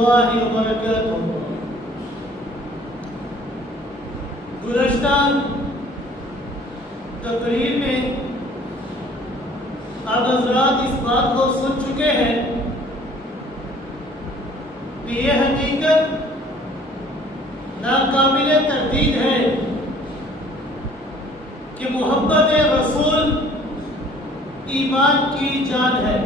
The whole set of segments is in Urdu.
اللہ وبرکاتہ۔ گزشتہ تقریر میں آپ حضرات اس بات کو سن چکے ہیں کہ یہ حقیقت ناقابل تردید ہے کہ محبت رسول ایمان کی جان ہے،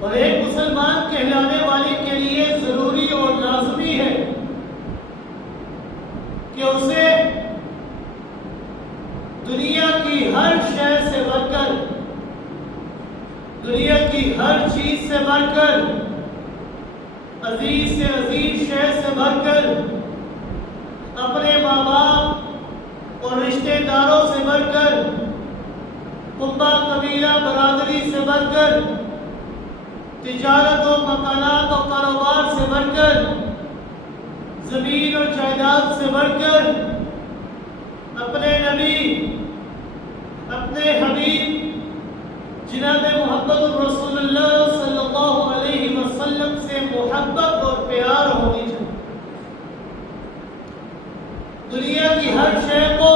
اور ایک مسلمان کہلانے والے کے لیے ضروری اور لازمی ہے کہ اسے دنیا کی ہر شے سے بڑھ کر، دنیا کی ہر چیز سے بڑھ کر، عزیز سے عزیز شے سے بڑھ کر، اپنے ماں باپ اور رشتہ داروں سے بڑھ کر، کنبہ قبیلہ برادری سے بڑھ کر، تجارت و مکانات و کاروبار سے بڑھ کر، زمین و جائیداد سے بڑھ کر، اپنے نبی، اپنے حبیب جناب محمد رسول اللہ صلی اللہ علیہ وسلم سے محبت اور پیار ہونی چاہیے۔ دنیا کی ہر شے کو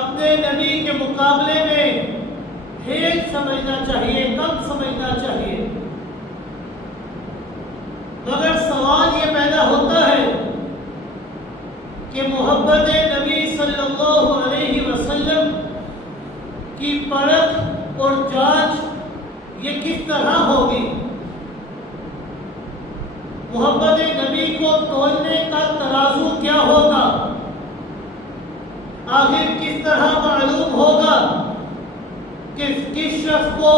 اپنے نبی کے مقابلے میں ہیچ سمجھنا چاہیے، کم سمجھنا چاہیے، مگر سوال یہ پیدا ہوتا ہے کہ محبت نبی صلی اللہ علیہ وسلم کی پرکھ اور جانچ یہ کس طرح ہوگی؟ محبت نبی کو تولنے کا ترازو کیا ہوگا؟ آخر کس طرح معلوم ہوگا کہ کس شخص کو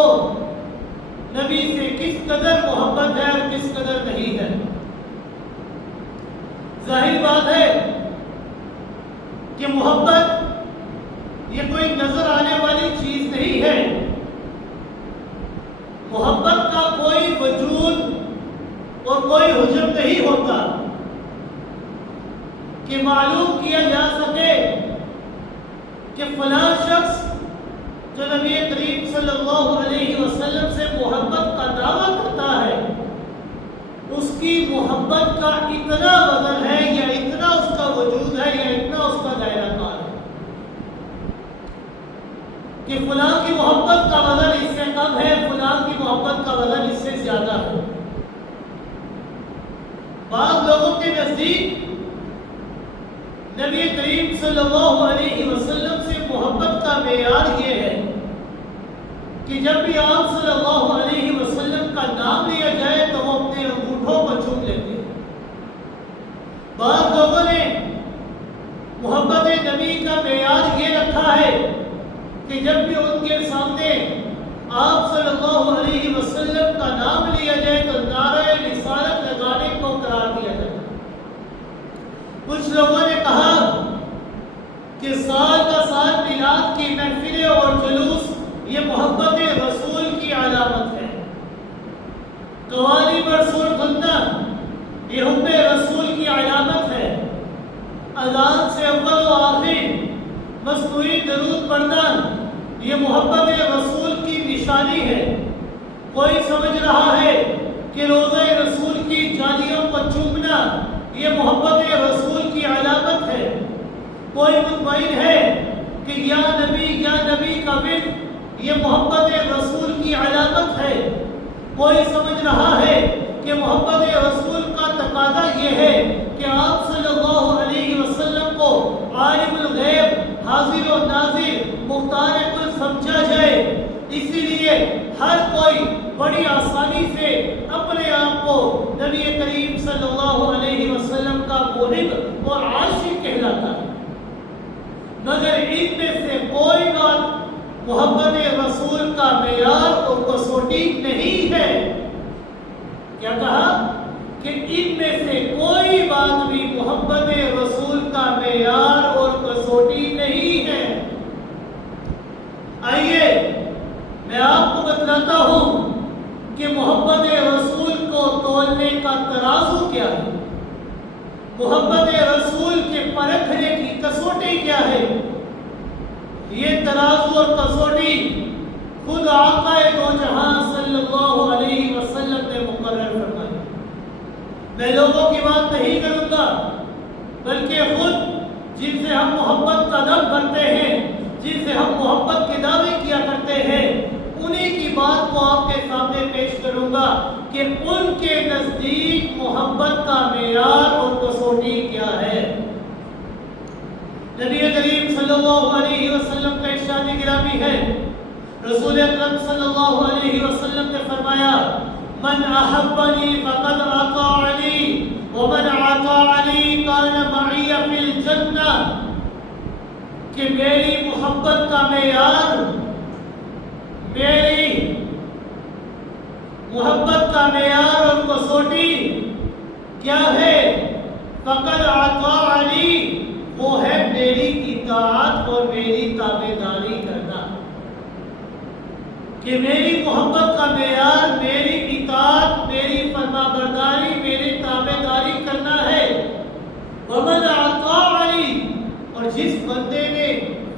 نبی سے کس قدر محبت ہے اور کس قدر نہیں ہے؟ ظاہر بات ہے کہ محبت یہ کوئی نظر آنے والی چیز نہیں ہے۔ محبت کا کوئی وجود اور کوئی حجم نہیں ہوتا کہ معلوم کیا جا سکے کہ فلاں شخص جو نبی کریم صلی اللہ علیہ وسلم سے محبت کا دعویٰ کرتا ہے، اس کی محبت کا اتنا وزن ہے یا اتنا اس کا وجود ہے یا اتنا اس کا دائرہ کار ہے کہ فلاں کی محبت کا وزن اس سے کم ہے، فلاں کی محبت کا وزن اس سے زیادہ ہے۔ بعض لوگوں کے نزدیک نبی کریم صلی اللہ علیہ وسلم سے محبت کا معیار یہ ہے کہ جب بھی آپ صلی اللہ علیہ وسلم کا نام لیا جائے تو وہ اپنے انگوٹھوں کو چوم لیتے ہیں۔ بعض لوگوں نے محبت نبی کا معیار یہ رکھا ہے کہ جب بھی ان کے سامنے آپ صلی اللہ علیہ وسلم کا نام لیا جائے تو نعرہ رسالت لگانے کو قرار دیا جائے۔ کچھ لوگوں نے کہا کہ سال کا سال میلاد کی محفلیں اور جلوس یہ محبت رسول کی علامت ہے، قوالی پر سر دھننا یہ حب رسول کی علامت ہے، اذان سے اول و آخر مصنوعی درود پڑھنا یہ محبت رسول کی نشانی ہے۔ کوئی سمجھ رہا ہے کہ روضہ رسول کی جالیوں کو چومنا یہ محبت رسول کی علامت ہے۔ کوئی مطمئن ہے کہ یا نبی کا ورد یہ محبت رسول کی علامت ہے۔ کوئی سمجھ رہا ہے کہ محبت رسول کا تقاضا یہ ہے کہ آپ صلی اللہ علیہ وسلم کو عالم الغیب، حاضر و ناظر، مختار کل سمجھا جائے، اسی لیے ہر کوئی بڑی آسانی سے اپنے آپ کو نبی کریم صلی اللہ علیہ وسلم کا محب اور عاشق کہلاتا ہے، مگر ان میں سے کوئی بات محبت رسول کا معیار اور کسوٹی نہیں ہے۔ کیا کہا کہ ان میں سے کوئی بات بھی محبت رسول کا معیار اور کسوٹی نہیں ہے۔ آئیے میں آپ کو بتلاتا ہوں کہ محبت رسول کو تولنے کا ترازو کیا ہے، محبت رسول کے پرکھنے کی کسوٹی کیا ہے۔ ترازو اور کسوٹی خود آقا دو جہاں صلی اللہ علیہ میں لوگوں کی بات نہیں کروں گا، بلکہ خود جن سے ہم محبت کا دم بھرتے ہیں، جن سے ہم محبت کے دعوے کیا کرتے ہیں، انہی کی بات کو آپ کے سامنے پیش کروں گا کہ ان کے نزدیک محبت کا معیار اور کسوٹی کیا ہے۔ نبی کریم صلی اللہ علیہ وسلم کا ارشاد گرامی ہے، رسول اکرم صلی اللہ علیہ وسلم نے فرمایا، من احبنی فقد اطاعنی ومن اطاعنی کان معی فی الجنہ، کہ میری محبت کا معیار، میری محبت کا معیار اور کسوٹی کیا ہے؟ فقد اطاعنی، وہ ہے میری اطاعت اور میری تابعداری کرنا، کہ میری محبت کا معیار میری اطاعت، میری فرما برداری، میری تابعداری کرنا ہے۔ ومن اطاعنی، اور جس بندے نے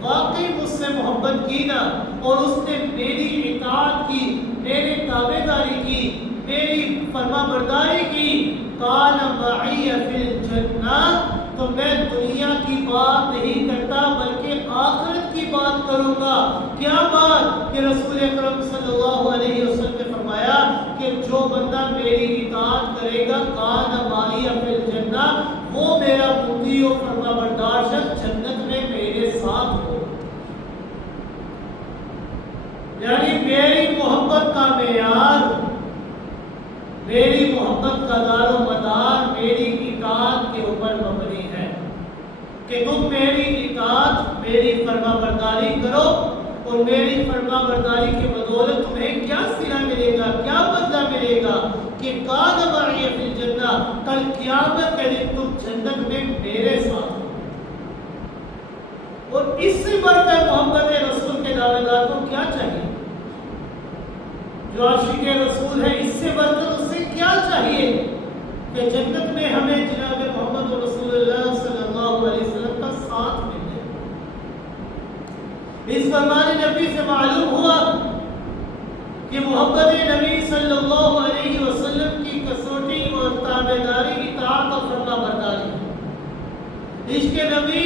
واقعی مجھ سے محبت کی نا اور اس نے میری اطاعت کی، میری تابعداری کی، میری فرما برداری کی، کان معی فی الجنہ، تو میں دنیا کی بات نہیں کرتا بلکہ آخرت کی بات کروں گا۔ کیا بات؟ کہ رسول اکرم صلی اللہ علیہ وسلم نے فرمایا کہ جو بندہ میری اطاعت کرے گا کان معی فی الجنہ، وہ میرا مطیع و فرما بردار شخص جنت میں میرے ساتھ ہو۔ یعنی میری محبت کا معیار، میری محبت کا دار و مدار میری اطاعت کے اوپر مبنی ہے، کہ تم میری اطاعت، میری فرما برداری کرو، اور میری فرما برداری کی بدولت تمہیں کیا صلہ ملے گا، کیا بدلہ ملے گا؟ کہ کان معی فی الجنہ، کل قیامت کے دن تم جنت میں میرے ساتھ ہو۔ اور اس سے بڑھ کر محبت رسول کے دعوے دار کو کیا چاہیے؟ جو عاشق رسول ہے، اس سے بڑھ کر اس سے کیا چاہیے کہ جنت میں ہمیں جناب محمد رسول اللہ صلی اللہ علیہ وسلم کا ساتھ مل جائے۔ اس فرمان نبی سے معلوم ہوا کہ محبت نبی صلی اللہ علیہ وسلم کی کسوٹی اور تابعداری، اطاعت اور فرما برداری ہے۔ عشق نبی،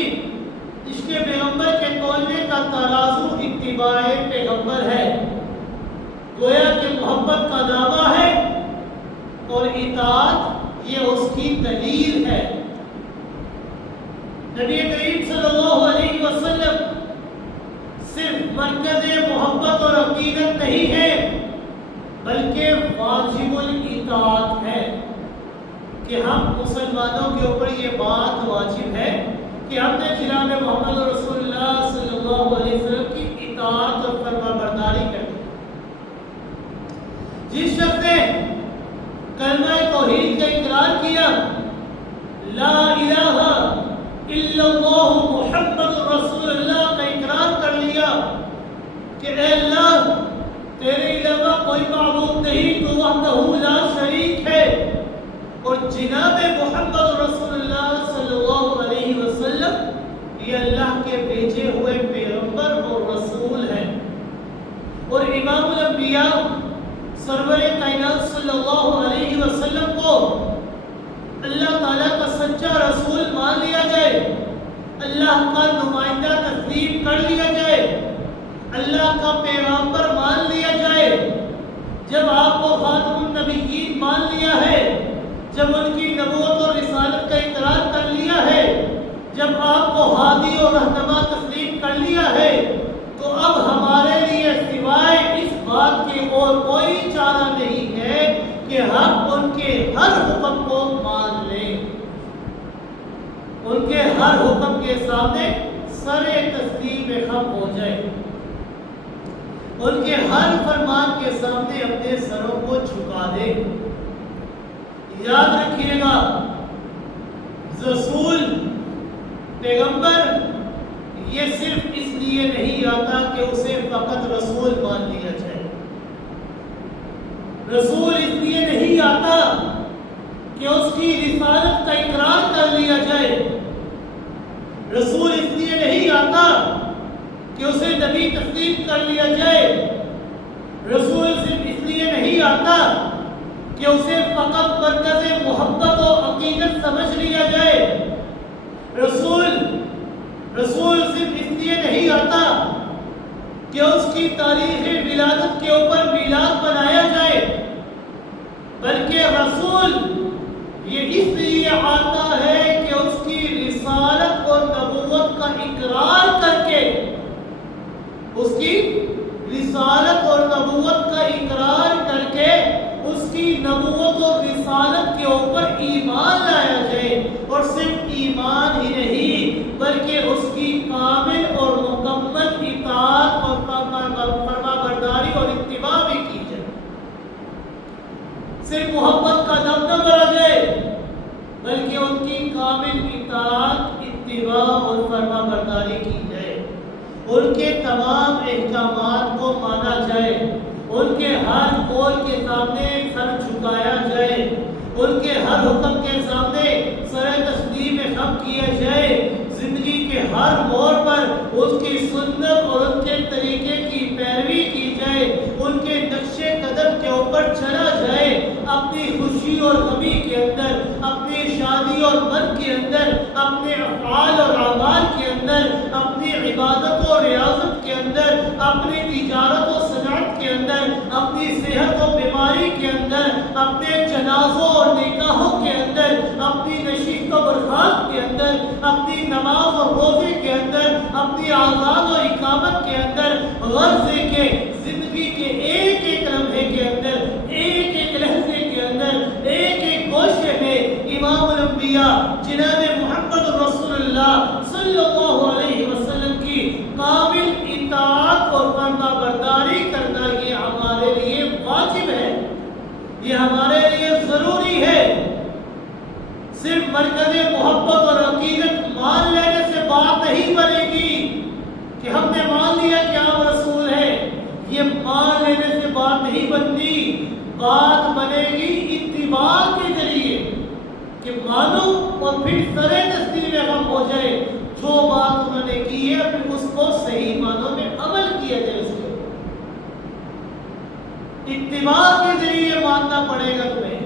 عشق پیغمبر کے تولنے کا ترازو اتباع پیغمبر ہے۔ گویا کہ محبت کا دعویٰ ہے اور اطاعت یہ اس کی دلیل ہے۔ نبی کریم صلی اللہ علیہ وسلم صرف مرکز محبت اور عقیدت نہیں ہے، بلکہ واجب الاطاعت ہے، کہ ہم مسلمانوں کے اوپر یہ بات واجب ہے کہ ہم نے جناب محمد رسول اللہ صلی اللہ علیہ وسلم کی اطاعت اور فرما برداری کرنی۔ جس شخص نے کلمہ توحید کا اقرار کیا، لا الہ الا اللہ محمد رسول اللہ کا اقرار کر لیا کہ اے اللہ تیرے علاوہ کوئی معبود نہیں، تو وحدہ لا شریک ہے، اور جناب محمد رسول اللہ صلی اللہ علیہ وسلم یہ اللہ کے بھیجے ہوئے پیغمبر اور رسول ہیں، اور امام الانبیاء سرور کائنات صلی اللہ علیہ وسلم کو اللہ تعالیٰ کا سچا رسول مان لیا جائے، اللہ کا نمائندہ تسلیم کر لیا جائے، اللہ کا پیغمبر مان لیا جائے۔ جب آپ کو خاتم النبیین مان لیا ہے، جب ان کی نبوت اور رسالت کا اقرار کر لیا ہے، جب آپ کو ہادی اور رہنما تسلیم کر لیا ہے، تو اب ہمارے لیے سوائے اس بات کے اور کوئی چارہ نہیں ہے کہ ہم ان کے ہر حکم کو مان لیں، ان کے ہر حکم کے سامنے سر تسلیم خم ہو جائے، ان کے ہر فرمان کے سامنے اپنے سروں کو جھکا دے۔ یاد رکھیے گا، رسول پیغمبر یہ صرف اس لیے نہیں آتا کہ اسے فقط رسول مان لیا جائے، رسول اس لیے نہیں آتا کہ اس کی رسالت کا اقرار کر لیا جائے، رسول اس لیے نہیں آتا کہ اسے نبی تسلیم کر لیا جائے، رسول صرف اس لیے نہیں آتا کہ اسے فقط مرکز محبت و عقیدت سمجھ لیا جائے۔ رسول صرف اس لیے نہیں آتا کہ اس کی تاریخ ولادت کے اوپر میلاد منایا جائے، بلکہ رسول یہ اس لیے آتا ہے کہ اس کی رسالت اور نبوت کا اقرار کر کے، اس کی رسالت اور نبوت کا اقرار کر کے اس کی نبوت اور رسالت کے اوپر ایمان لایا جائے، اور صرف ایمان ہی نہیں بلکہ اس کی کامل اور مکمل اطاعت اور فرما برداری اور اتباع بھی کی جائے۔ صرف محبت کا دم نہ بڑھا جائے بلکہ ان کی کامل اطاعت، اتباع اور فرما برداری کی جائے، ان کے تمام احکامات کو مانا جائے، ان کے ہر قول کے سامنے سر جھکایا جائے، ان کے ہر حکم کے سامنے سر تسلیم خم کیا جائے، زندگی کے ہر موڑ پر اس کی سنت اور ان کے طریقے کی پیروی کی جائے، ان کے نقش قدم کے اوپر چلا جائے، اپنی خوشی اور غمی کے اندر، اپنی شادی اور مرگ کے اندر، اپنے افعال اور اعمال کے اندر، اپنی عبادت و ریاضت کے اندر، اپنی تجارت و صنعت کے اندر، اپنی صحت و بیماری کے اندر، اپنے جنازوں اور نکاحوں کے اندر، اپنی نشست و برخاست کے اندر، اپنی نماز اور روزے کے اندر، اپنی آزاد و اقامت کے اندر، غرض ہے کہ زندگی کے ایک ایک لمحے کے اندر، ایک ایک لحظے کے اندر، ایک ایک گوشے میں امام الانبیاء جناب محمد رسول اللہ صلی اللہ علیہ وسلم کی کامل اطاعت اور فرما برداری کرنا یہ ہمارے لیے واجب ہے، یہ ہمارے لیے ضروری ہے۔ صرف مرکز محبت اور عقیدت مان لینے سے بات نہیں بنے گی کہ ہم نے مان لیا کہ آپ رسول ہیں، یہ مان لینے سے بات نہیں بنتی، بات بنے گی اتباع کے ذریعے کہ مانو اور پھر سرے تسلیم خم ہو جائے، جو بات انہوں نے کی ہے پھر اس کو صحیح معنوں میں عمل کیا جائے، اس کے اتباع کے ذریعے ماننا پڑے گا تمہیں،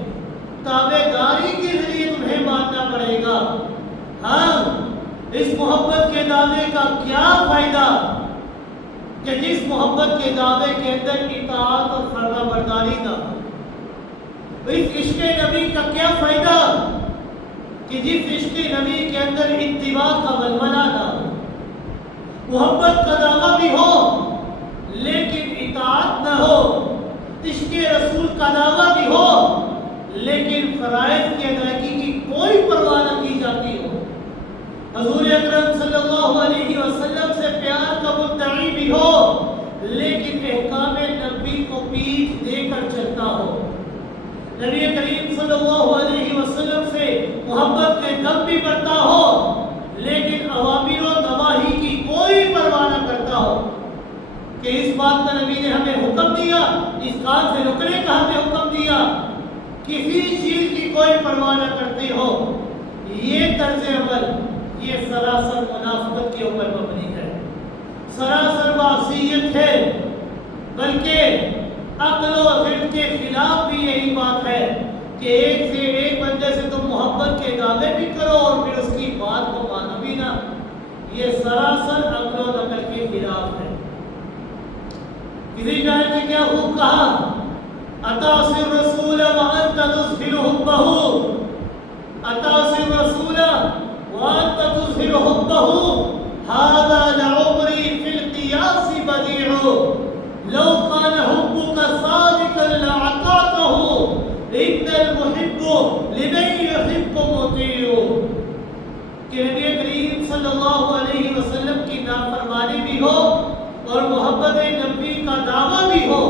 تابع داری کے ذریعے تمہیں ماننا پڑے گا۔ ہاں، اس محبت کے دعوے کا کیا فائدہ کہ جس محبت کے دعوے کے اندر اطاعت اور فرما برداری نہ ہو، اس عشق نبی کا کیا فائدہ کہ جس عشق نبی کے اندر اتباع کا ولولہ نہ ہو، محبت کا دعویٰ بھی ہو لیکن اطاعت نہ ہو، عشق رسول کا دعویٰ بھی ہو لیکن فرائض کی ادائیگی کی کوئی پرواہ نہ کی جاتی ہو، حضور اکرم صلی اللہ علیہ وسلم سے پیار کا مدعی بھی ہو لیکن احکام نبی کو پیٹھ دے کر چلتا ہو، نبی کریم صلی اللہ علیہ وسلم سے محبت کے دم بھی بڑھتا ہو لیکن اوامر و نواہی کی کوئی پرواہ نہ کرتا ہو کہ اس بات کا نبی نے ہمیں حکم دیا، اس کام سے رکنے کا ہمیں حکم دیا، کسی چیز کی کوئی پرواہ نہ کرتے ہو، یہ طرز عمل یہ سراسر منافقت کے اوپر مبنی ہے، سراسر معصیت ہے، بلکہ عقل و ذہن کے خلاف بھی یہی بات ہے کہ ایک سے ایک بندے سے تم محبت کے دعوے بھی کرو اور پھر اس کی بات کو مانو بھی نہ، یہ سراسر عقل و نقل کے خلاف ہے۔ کسی جائے نے کیا خوب کہا، اتعصی الرسول وانت تظہر حبہ، اتعصی الرسول وانت تظہر حبہ، ھذا لعمری فی القیاس بدیع، لو کان حبک صادقا لأطعتہ، ان المحب لمن یحب مطیع، کہ نبی کریم صلی اللہ علیہ وسلم کی نافرمانی بھی ہو اور محبت نبی کا دعویٰ بھی ہو،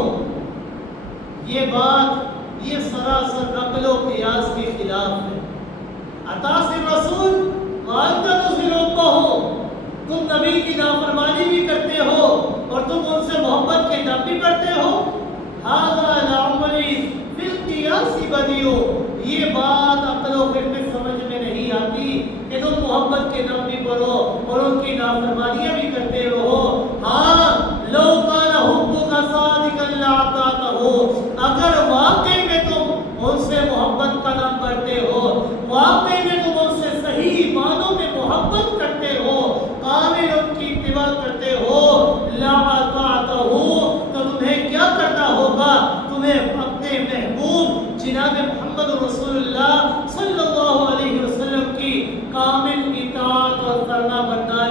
یہ بات یہ سراسر عقل و قیاس کے خلاف ہے۔ اتعصی الرسول وانت تظہر حبہ، تم نبی کی نافرمانی بھی کرتے ہو اور تم ان سے محبت کے دم بھی کرتے ہو، ھذا لعمری فی القیاس بدیع، یہ بات عقل و فکر میں سمجھ میں نہیں آتی کہ تم محبت کے دم بھی پڑھو اور ان کی نافرمانیاں بھی کرتے رہو۔ ہاں، لو کان حبک صادقا لأطعتہ، اگر واقعی میں تم ان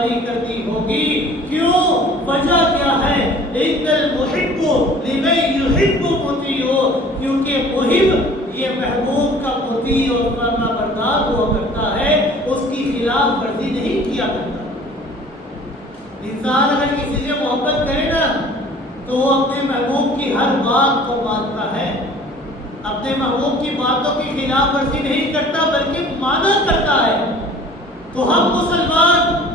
جاری کرتی ہوگی. کیوں؟ وجہ کیا ہے؟ ان المحب لمن یحب مطیع، کیونکہ محب یہ محبوب کا مطیع اور فرما بردار ہوا کرتا ہے، اس کی خلاف ورزی نہیں کیا کرتا. انسان اگر کسی سے محبت کرے نا تو وہ اپنے محبوب کی ہر بات کو مانتا ہے، اپنے محبوب کی باتوں کی خلاف ورزی نہیں کرتا بلکہ مانا کرتا ہے. تو ہم مسلمان،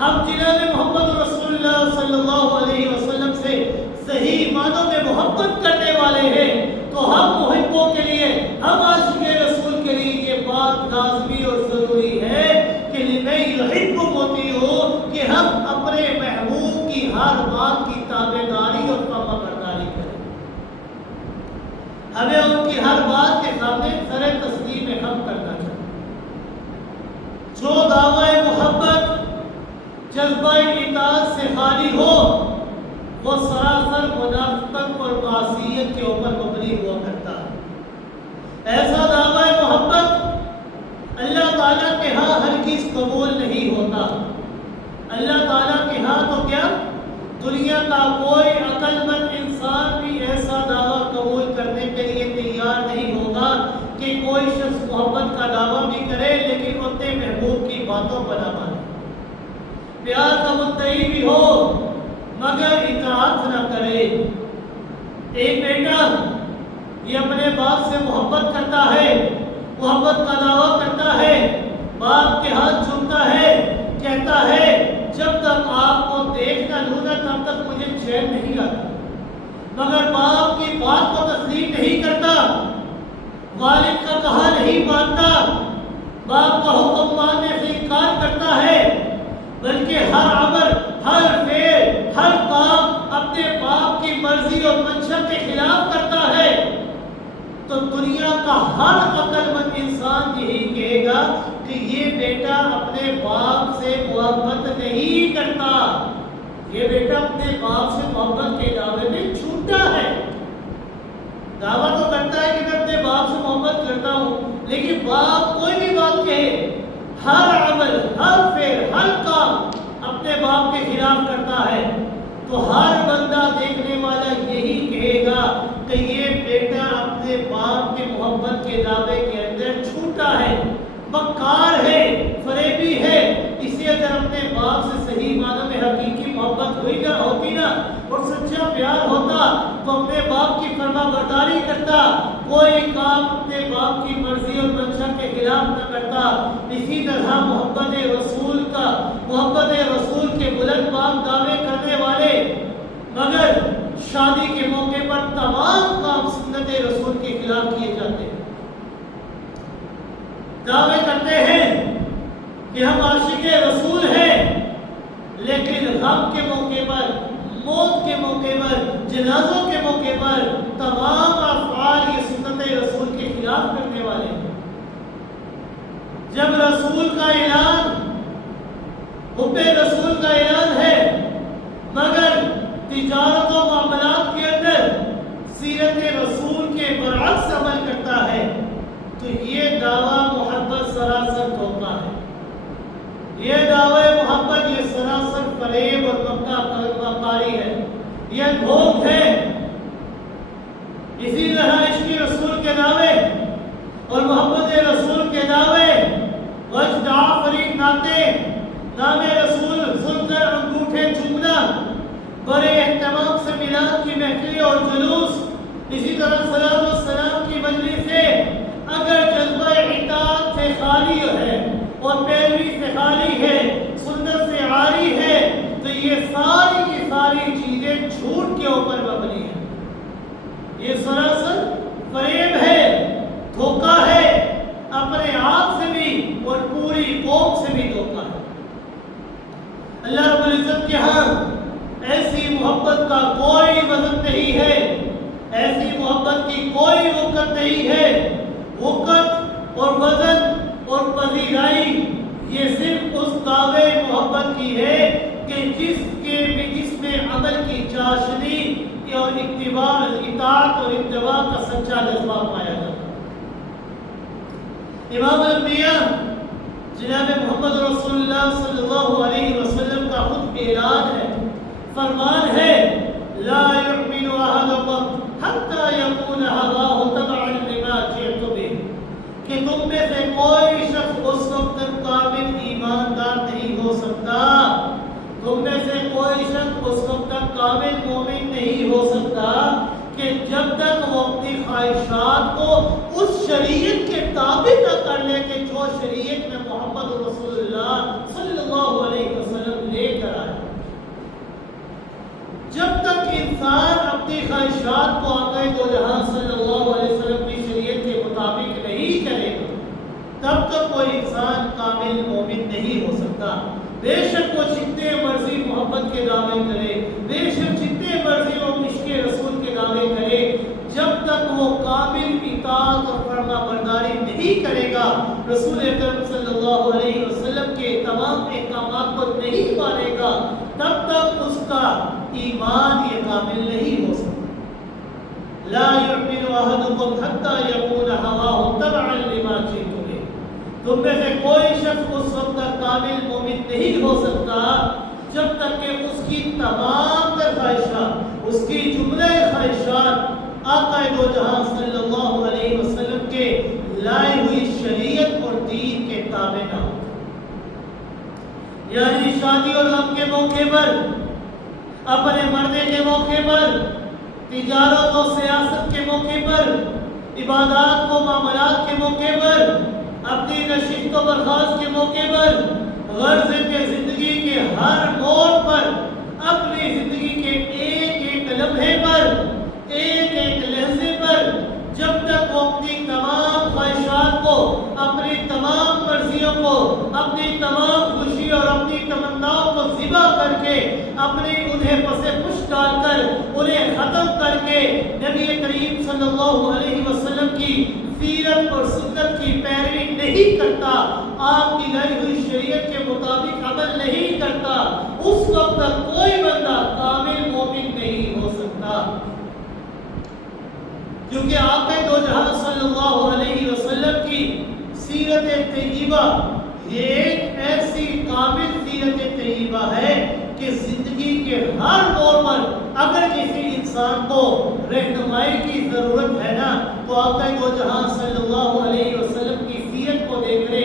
ہم جناب محمد رسول اللہ صلی اللہ علیہ وسلم سے صحیح معنوں میں محبت کرنے والے ہیں، تو ہم محبوں کے لیے، ہم عاشق رسول کے لیے یہ بات لازمی اور ضروری ہے کہ لمن یحب مطیع، کہ ہم اپنے محبوب کی ہر بات کی تابعداری اور فرما برداری کریں. ہمیں ان کی ہر بات کے سامنے سر تسلیم ہم کرنا چاہیے. جو دعوی محبت جذبہ اطاعت سے خالی ہو وہ سراسر منافقت اور معصیت کے اوپر مبنی ہوا کرتا ہے. ایسا دعوی محبت اللہ تعالیٰ کے ہاں ہرگز قبول نہیں ہوتا. اللہ تعالیٰ کے ہاں تو کیا، دنیا کا کوئی عقل مند انسان بھی ایسا دعویٰ قبول کرنے کے لیے تیار نہیں ہوگا کہ کوئی شخص محبت کا دعویٰ بھی کرے لیکن اپنے محبوب کی باتوں پر نہ مانے، پیار کا مدعی بھی ہو مگر اطاعت نہ کرے. ایک بیٹا یہ اپنے باپ سے محبت کرتا ہے، محبت کا دعویٰ کرتا ہے، باپ کے ہاتھ چومتا ہے، کہتا ہے جب تک آپ کو دیکھ نہ لوں نہ تب تک مجھے چین نہیں آتا، مگر باپ کی بات کو تسلیم نہیں کرتا، والد کا کہا نہیں مانتا، باپ کا حکم ماننے سے انکار کرتا ہے، بلکہ ہر عمل، ہر فعل، ہر کام اپنے باپ کی مرضی اور منشا کے خلاف کرتا ہے. تو دنیا کا ہر عقل مند انسان یہی کہے گا کہ یہ بیٹا اپنے باپ سے محبت نہیں کرتا، یہ بیٹا اپنے باپ سے محبت کے دعوے میں چھوٹا ہے. دعویٰ تو کرتا ہے کہ میں اپنے باپ سے محبت کرتا ہوں، لیکن باپ کوئی بھی بات کہے، ہر عمل، ہر فعل، ہر کام اپنے باپ کے خلاف کرتا ہے، تو ہر بندہ دیکھنے والا یہی کہے گا کہ یہ بیٹا اپنے باپ کے محبت کے دعوے کے اندر چھوٹا ہے، مکار ہے، فریبی ہے. اسی اگر اپنے باپ سے صحیح معنوں میں حقیقی محبت ہوتی نا اور سچا پیار ہوتا تو اپنے باپ کی فرما برداری کرتا، کوئی کام اپنے باپ کی مرضی اور منشا کے خلاف نہ کرتا. اسی طرح محبت رسول کے بلند بام دعوے کرنے والے مگر شادی کے موقع پر تمام کام سنت رسول کے خلاف کیے جاتے ہیں. دعوے کرتے ہیں کہ ہم عاشق رسول ہیں، لیکن غم کے موقع پر، موت کے موقع پر، جنازوں کے موقع پر تمام افعال یہ سنت رسول کے خلاف کرنے والے ہیں. جب رسول کا اعلان، حب رسول کا اعلان ہے مگر تجارت و معاملات کے اندر سیرت رسول کے برعکس عمل کرتا ہے تو یہ دعویٰ محبت سراسر دھوکہ ہے. یہ دعوی محبت یہ سراسر فریب اور مکاری ہے، یہ دھوک ہے. اسی طرح عشق رسول کے دعوے اور محبت رسول کے دعوے، وجد آفرین ناطے، نام رسول سن کر انگوٹھے چومنا، بڑے اہتمام سے میلاد کی محفل اور جلوس، اسی طرح صلاۃ و سلام کی مجلس سے اگر جذبہ اطاعت سے خالی ہے اور پیروی سے خالی ہے، سنت سے عاری ہے، تو یہ ساری کی ساری چیزیں جھوٹ کے اوپر مبنی ہیں. یہ سراسر فریب ہے، دھوکہ ہے، اپنے آپ سے بھی اور پوری قوم سے بھی دھوکہ ہے. اللہ رب العزت کے ہاں ایسی محبت کا کوئی وزن نہیں ہے، ایسی محبت کی کوئی وقت نہیں ہے. وقت اور وزن اور پذیرائی یہ صرف اس دعوے محبت کی ہے کہ جس میں عمل کی چاشنی اور اطاعت اور اتباع کا سچا جذبہ پایا جاتا ہے. امام الانبیاء جناب محمد رسول اللہ صلی اللہ علیہ وسلم کا خود اعلان ہے، فرمان ہے لا يؤمن احدكم حتى يكون هواه تبعا لما جئت به، کہ تم میں سے کوئی شخص اس وقت تک کامل ایماندار نہیں ہو سکتا، تم میں سے کوئی شخص اس وقت تک کامل مومن نہیں ہو سکتا کہ جب تک وہ اپنی خواہشات کو اس شریعت کے تابع نہ کر لے کہ جو شریعت میں محمد رسول اللہ صلی اللہ علیہ وسلم لے کر آئے۔ جب تک انسان اپنی خواہشات کو آقا دو جہاں صلی اللہ علیہ وسلم کی شریعت کے مطابق نہیں کرے گا تب تک کوئی انسان کامل مومن نہیں ہو سکتا۔ بے شک وہ جتنے مرضی محبت کے دعوے کرے، بے شک جتنے مرضی وہ عشق رسول کے دعوے کرے، جب تک وہ کامل اطاعت اور فرما برداری نہیں کرے گا، رسول اکرم صلی اللہ علیہ وسلم کے تمام احکامات کو نہیں مانے گا، تب تک اس کا ایمان یہ کامل نہیں ہو سکتا۔ لا يؤمن احدكم حتى يكون هواه تبعا لما جئت به، تم میں سے کوئی شخص اس وقت تک کامل مومن نہیں ہو سکتا جب تک کہ اس کی تمام خواہشات، اس کی جملہ خواہشات آقا دو جہاں صلی اللہ علیہ وسلم کے لائے ہوئی شریعت اور دین کے تابع نہ ہو۔ یعنی شادی اور غم کے موقع پر، اپنے مرنے کے موقع پر، تجارت و سیاست کے موقع پر، عبادات و معاملات کے موقع پر، اپنی نشست و برخاست کے موقع پر، غرض کے زندگی کے ہر موڑ پر، اپنی زندگی کے ایک ایک لمحے پر، ایک ایک لحظے پر، جب تک وہ اپنی تمام خواہشات کو، اپنی تمام مرضیوں کو، اپنی تمام خوشی اور اپنی تمناؤں کو ذبح کر کے، اپنی انہیں پسے پش ڈال کر، انہیں ختم کر کے نبی کریم صلی اللہ علیہ وسلم کی سیرت اور سنت کی پیروی نہیں کرتا، آپ کی لائی ہوئی شریعت کے مطابق عمل نہیں کرتا، اس وقت تک کوئی بندہ کامل مومن نہیں ہو سکتا۔ کیونکہ آقا دو جہاں صلی اللہ علیہ وسلم کی سیرت طیبہ یہ ایک ایسی کامل سیرت طیبہ ہے کہ زندگی کے ہر موڑ پر اگر کسی انسان کو رہنمائی کی ضرورت ہے نا تو آقا دو جہاں صلی اللہ علیہ وسلم کی سیرت کو دیکھ لے،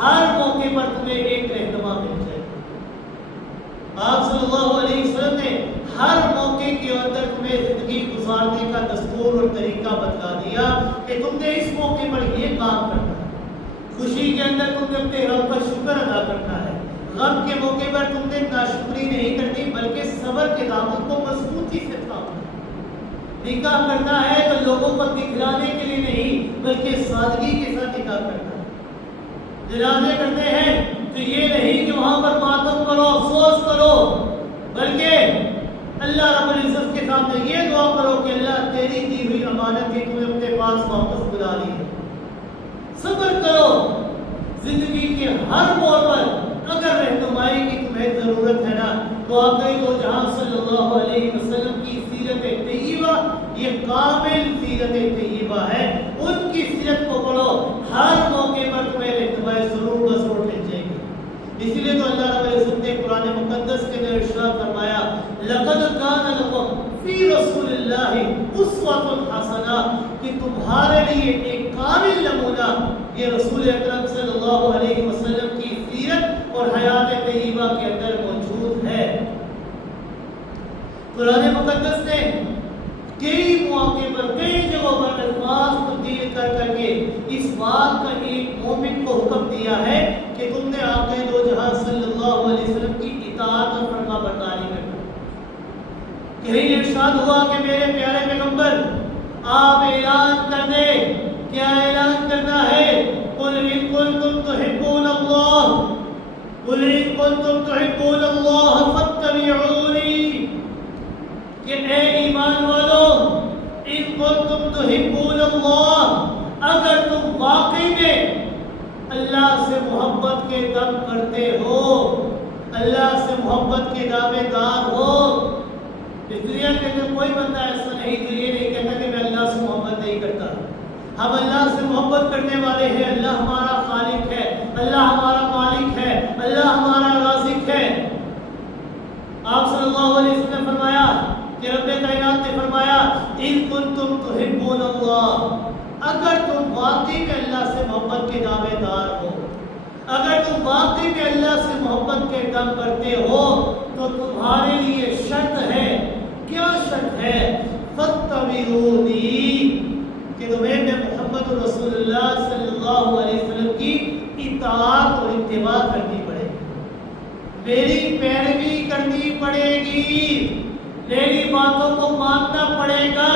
ہر موقع پر تمہیں ایک رہنما مل جائے۔ آپ صلی اللہ علیہ وسلم نے ہر موقع کے اندر تمہیں زندگی گزارنے کا دستور اور طریقہ بتلا دیا کہ تم نے اس موقع پر یہ کام کرنا ہے، خوشی کے اندر تم نے اپنے رب کا شکر ادا کرنا ہے، غم کے موقع پر تم نے ناشکری نہیں کرنی بلکہ صبر کے دامن کو مضبوطی سے تھامنا ہے۔ نکاح کرنا ہے تو لوگوں کو دکھلانے کے لیے نہیں بلکہ سادگی کے ساتھ نکاح کرنا ہے۔ جنازے کرتے ہیں تو یہ نہیں کہ وہاں پر ماتم کرو، افسوس کرو، بلکہ اللہ رب العزت کے سامنے یہ دعا کرو کہ اللہ تیری دی ہوئی امانت کی تمہیں اپنے پاس واپس بلا لی ہے۔ صبر کرو، زندگی کے ہر موڑ پر اگر رہنمائی کی تمہیں ضرورت ہے نا تو آقا دو جہاں صلی اللہ علیہ وسلم کی سیرت طیبہ یہ کامل سیرت طیبہ ہے، ان کی سیرت کو پڑھو، ہر موقع پر تمہیں رہنمائی ضرور بضرور مل جائے گی۔ اسی لیے تو اللہ رب العزت نے قرآن مقدس کے اندر ارشاد فرمایا لقد کان لکم فی رسول اللہ اسوۃ حسنہ، کہ تمہارے لیے ایک کامل نمونہ یہ رسول اکرم صلی اللہ علیہ وسلم کی سیرت اور حیات طیبہ کے اندر موجود ہے۔ قرآن مقدس نے کئی مواقع پر کئی جگہوں پر الفاظ تبدیل کر کر کے اس بات کا ایک مومن کو حکم دیا ہے کہ تم نے آقا دو جہاں صلی اللہ علیہ وسلم کی اطاعت اور فرما برداری کرنا۔ کہیں ارشاد ہوا کہ میرے پیارے پیغمبر آپ اعلان کر دیں، کیا اعلان کرنا ہے؟ قل ان کنتم تحبون اللہ، قل ان کنتم تحبون اللہ فاتبعونی، کہ اے ایمان والو ان کنتم تحبون اللہ، اگر تم واقعی میں اللہ سے محبت کے دم کرتے ہو، اللہ سے محبت کے دعوے دار ہو۔ اس دنیا کے اندر کوئی بندہ ایسا نہیں جو یہ نہیں کہتا کہ میں اللہ سے محبت نہیں کرتا۔ ہم اللہ سے محبت کرنے والے ہیں. اللہ ہمارا خالق ہے, اللہ ہمارا مالک ہے, اللہ ہمارا رازق ہے. آپ صلی اللہ علیہ وسلم نے فرمایا کہ رب کائنات نے فرمایا ان کنتم تحبون اللہ, اگر تم واقعی میں اللہ سے محبت کے دعوے دار ہو, اگر تم واقعی میں اللہ سے محبت کے دم کرتے ہو تو تمہارے لیے شرط ہے. کیا شرط ہے؟ فاتبعونی, کہ تمہیں میں محمد رسول اللہ صلی اللہ علیہ وسلم کی اطاعت اور اتباع کرنی پڑے گی, میری پیروی کرنی پڑے گی, میری باتوں کو ماننا پڑے گا.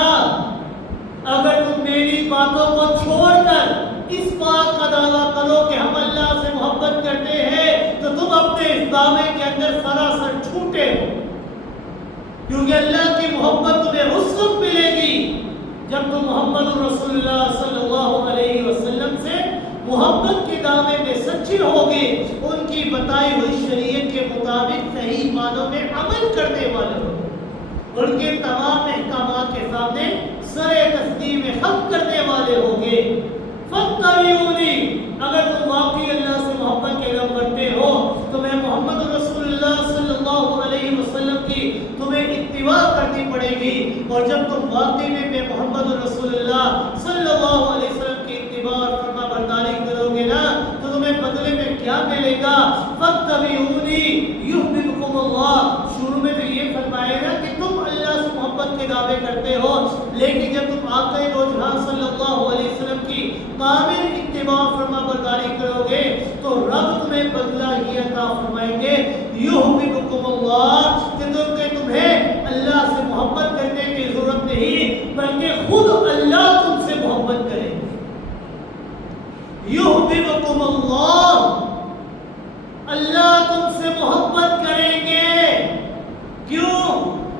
اگر تم میری باتوں کو چھوڑ کر اس بات کا دعویٰ کرو کہ ہم اللہ سے محبت کرتے ہیں تو تم اپنے اس دعوے کے اندر سراسر چھوٹے ہو, کیونکہ اللہ کی محبت تمہیں اس وقت ملے گی جب تم محمد رسول اللہ صلی اللہ علیہ وسلم سے محبت کے دعوے میں سچے ہوگے, ان کی بتائی ہوئی شریعت کے مطابق صحیح معنوں میں عمل کرنے والے ہوگے, ان کے تمام احکامات کے سامنے سر تسلیم حق کرنے والے ہوگے. فاتبعونی, اگر تم واقعی اللہ سے محبت کے دم کرتے ہو تو میں محمد رسول اللہ صلی اللہ علیہ وسلم کی تمہیں اتباع کرنی پڑے گی. اور جب تم واقعی میں محمد رسول اللہ صلی اللہ علیہ وسلم کی اتباع اور فرما برداری کرو گے نا تو تمہیں بدلے میں کیا ملے گا؟ فاتبعونی یحببکم اللہ. شروع میں تو یہ فرمایا نا کہ تم اللہ سے محبت کے دعوے کرتے ہو, لیکن جب تم آقا دو جہاں صلی اللہ علیہ وسلم کی کامل اتباع فرما برداری کرو گے تو رب تمہیں بدلہ ہی عطا فرمائیں گے. یحببکم اللہ, کہ تمہیں اللہ سے محبت کرنے کی ضرورت نہیں بلکہ خود اللہ تم سے محبت کرے. یحببکم اللہ, اللہ تم سے محبت کریں گے. کیوں؟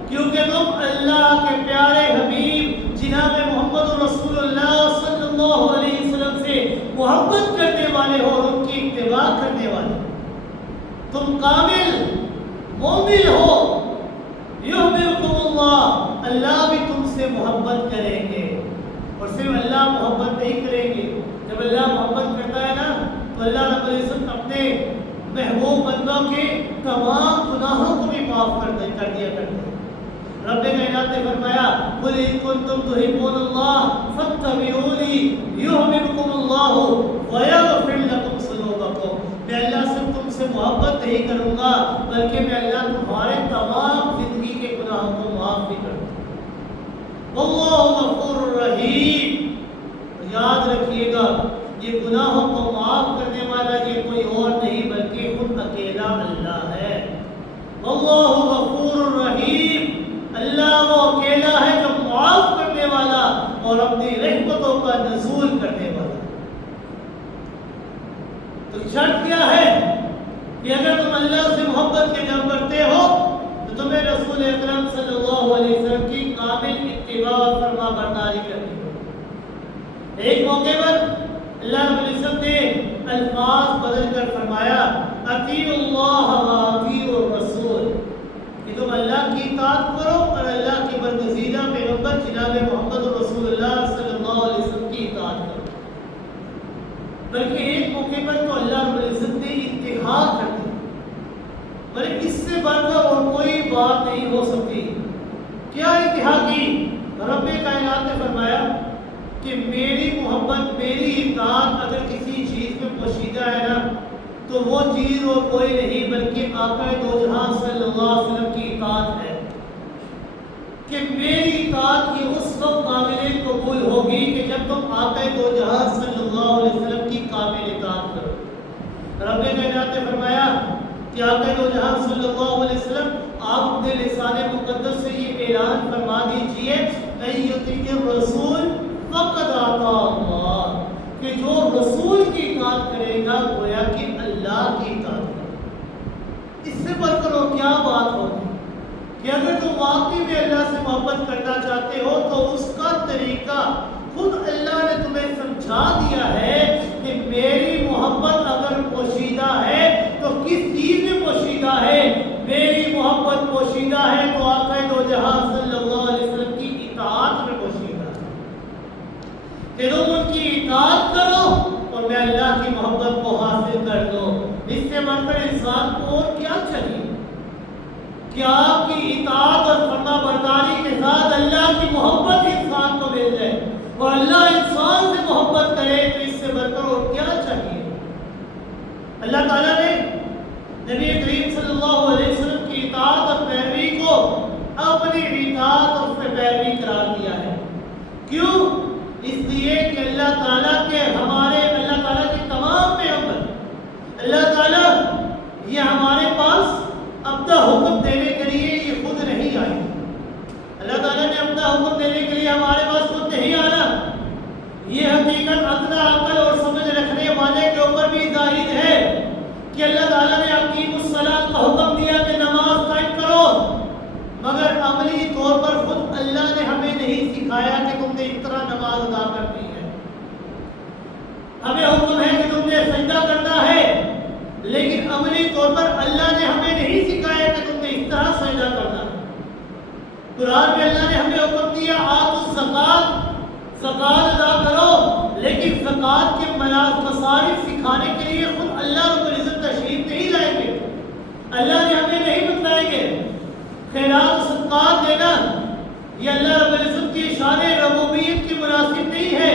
کیونکہ تم اللہ کے پیارے حبیب جناب محمد رسول اللہ صلی اللہ علیہ وسلم سے محبت کرنے والے ہو اور ان کی اتباع کرنے والے. تم کامل مومن ہو. یحببکم اللہ, اللہ بھی تم سے محبت کریں گے. اور صرف اللہ محبت نہیں کریں گے, جب اللہ محبت کرتا ہے نا تو اللہ رب العزت اپنے محبوب بندوں کے تمام گناہوں کو بھی معاف کر دیا کرتے ہیں. رب کائنات نے فرمایا قل ان کنتم تحبون اللہ فاتبعونی یحببکم اللہ ویغفر لکم ذنوبکم. میں اللہ سے تم سے محبت نہیں کروں گا بلکہ میں اللہ تمہارے تمام زندگی کے گناہوں کو معاف بھی کروں گا. واللہ غفور رحیم. یاد رکھیے گا یہ گناہوں کو معاف کرنے والا یہ کوئی اور نہیں بلکہ خود اکیلا اللہ ہے. واللہ غفور رحیم, اللہ وہ اکیلا ہے جو معاف کرنے والا اور اپنی رحمتوں کا نزول کرنے والا. تو شرط کیا ہے کہ اگر تم اللہ سے محبت کے دم کرتے ہو تو تمہیں رسول اکرم صلی اللہ علیہ وسلم کی کامل اتباع اور فرما برداری کرنی ہو. ایک موقع پر اللہ رب العزت نے الفاظ بدل کر فرمایا اطیعوا اللہ واطیعوا الرسول, کہ تم اللہ کی اطاعت کرو اور اللہ کے برگزیدہ پیغمبر جناب محمد رسول اللہ صلی اللہ علیہ وسلم کی اطاعت کرو. بلکہ ایک موقع پر تو اللہ رب العزت نے انتہا کر دی, بلکہ اس سے بڑھ کر اور کوئی بات نہیں ہو سکتی. کیا انتہا کی؟ رب کائنات نے فرمایا کہ میری محبت میری اطاعت اگر کسی چیز میں پوشیدہ ہے نا تو وہ چیز اور کوئی نہیں بلکہ آقا دو جہاں صلی اللہ علیہ وسلم کی اطاعت ہے. کہ میری اطاعت کی اس وقت قابل قبول ہوگی کہ جب تم آقا دو جہاں صلی اللہ علیہ وسلم کی کامل اطاعت کرو. رب کائنات نے فرمایا کہ آقا دو جہاں صلی اللہ علیہ وسلم آپ اپنے لسان مقدس سے یہ اعلان فرما دیجئے من یطیع الرسول فقد اطاع اللہ, کہ جو رسول کی اطاعت کرے گا گویا کہ اللہ کی اطاعت کرے گا. اس سے بڑھ کر اور کیا بات ہوگی کہ اگر تم واقعی میں اللہ سے محبت کرنا چاہتے ہو تو اس کا طریقہ خود اللہ نے تمہیں سمجھا دیا ہے کہ میری محبت اگر پوشیدہ ہے تو کس چیز میں پوشیدہ ہے؟ میری محبت پوشیدہ ہے تو آقا دو جہاں صلی اللہ علیہ وسلم کی اطاعت میں پوشیدہ ہے. کہ تم ان کی اطاعت کرو اور میں اللہ کی محبت کو حاصل کر دو. اس سے بڑھ کر انسان کو اور کیا چاہیے کہ آپ کی اطاعت اور فرما برداری کے ساتھ اللہ کی محبت انسان کو مل جائے اور اللہ انسان سے محبت کرے. تو اس سے بڑھ کر اور کیا چاہیے؟ اللہ تعالیٰ نے نبی کریم صلی اللہ علیہ وسلم کی اطاعت اور پیروی کو اپنی اطاعت اور پیروی قرار دیا ہے. کیوں؟ اس لیے کہ اللہ تعالیٰ کے تمام پیغمبر اللہ تعالیٰ یہ ہمارے پاس اپنا حکم دینے کے لیے یہ خود نہیں آئے. اللہ تعالیٰ نے اپنا حکم دینے کے لیے ہمارے پاس خود نہیں آنا. یہ حقیقت ادنا عقل اور سمجھ رکھنے والے کے اوپر بھی ظاہر ہے کہ اللہ تعالیٰ نے اقیم الصلاۃ کا حکم دیا کہ نماز قائم کرو، مگر عملی طور پر خود اللہ نے ہمیں نہیں سکھایا کہ تم نے اس طرح نماز ادا کرنی ہے. ہمیں حکم ہے کہ تم نے سجدہ کرنا ہے، لیکن عملی طور پر اللہ نے ہمیں نہیں سکھایا کہ تم نے اس طرح سجدہ کرنا ہے. قرآن میں اللہ نے ہمیں حکم دیا آتوا الزکات، زکات ادا کرو، لیکن زکات کے مصارف سکھانے کے لیے خود اللہ رب العزت تشریف نہیں لائیں گے. اللہ نے ہمیں نہیں بتلائیں گے. خیرات و صدقات دینا یہ اللہ رب العزت کی شان ربوبیت کی مناسب نہیں ہے.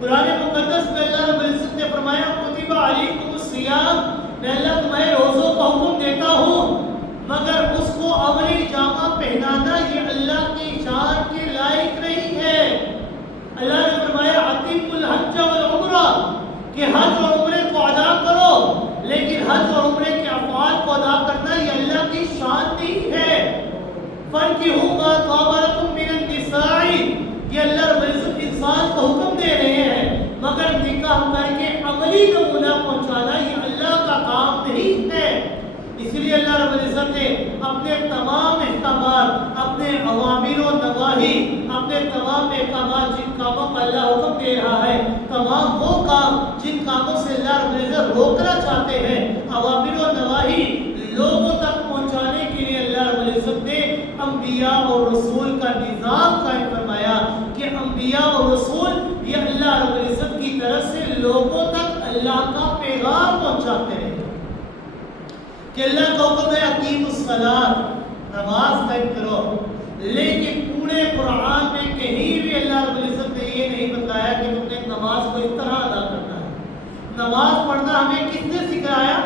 قرآن مقدس میں اللہ رب العزت نے فرمایا کتب علیکم الصیام، میں اللہ تمہیں روزوں کا حکم دیتا ہوں، مگر اس کو عملی جامہ پہنانا یہ اللہ کی شان کے لائق نہیں ہے. اللہ نے فرمایا اتم الحج والعمرہ کہ حج اور عمرے کو ادا کرو، لیکن حج اور عمرے کے افعال کو ادا کرنا یہ اللہ کی شان نہیں ہے. فَانْكِحُوا مَا طَابَ لَكُم مِّنَ النِّسَاءِ یہ اللہ رب العزت انسان کو حکم دے رہے ہیں، مگر نکاح کر کے عملی نمونہ پہنچانا یہ اللہ کا کام نہیں ہے. اس لیے اللہ رب العزت نے اپنے تمام احکامات، اپنے اوامر و نواہی، اپنے تمام احکامات جن کاموں کا اللہ حکم دے رہا ہے، تمام وہ کام جن کاموں سے اللہ رب العزت روکنا چاہتے ہیں، اوامر و نواہی لوگوں تک پہنچانے کے لیے اللہ رب العزت نے انبیاء اور رسول کا نظام قائم فرمایا کہ انبیاء اور رسول یہ اللہ رب العزت کی طرف سے لوگوں تک اللہ کا پیغام پہنچاتے ہیں کہ اللہ کا حکم ہے اقیم الصلاۃ، نماز قائم کرو. لیکن پورے قرآن میں کہیں بھی اللہ رب العزت نے یہ نہیں بتایا کہ تم نے نماز کو اس طرح ادا کرنا ہے. نماز پڑھنا ہمیں کس نے سکھایا؟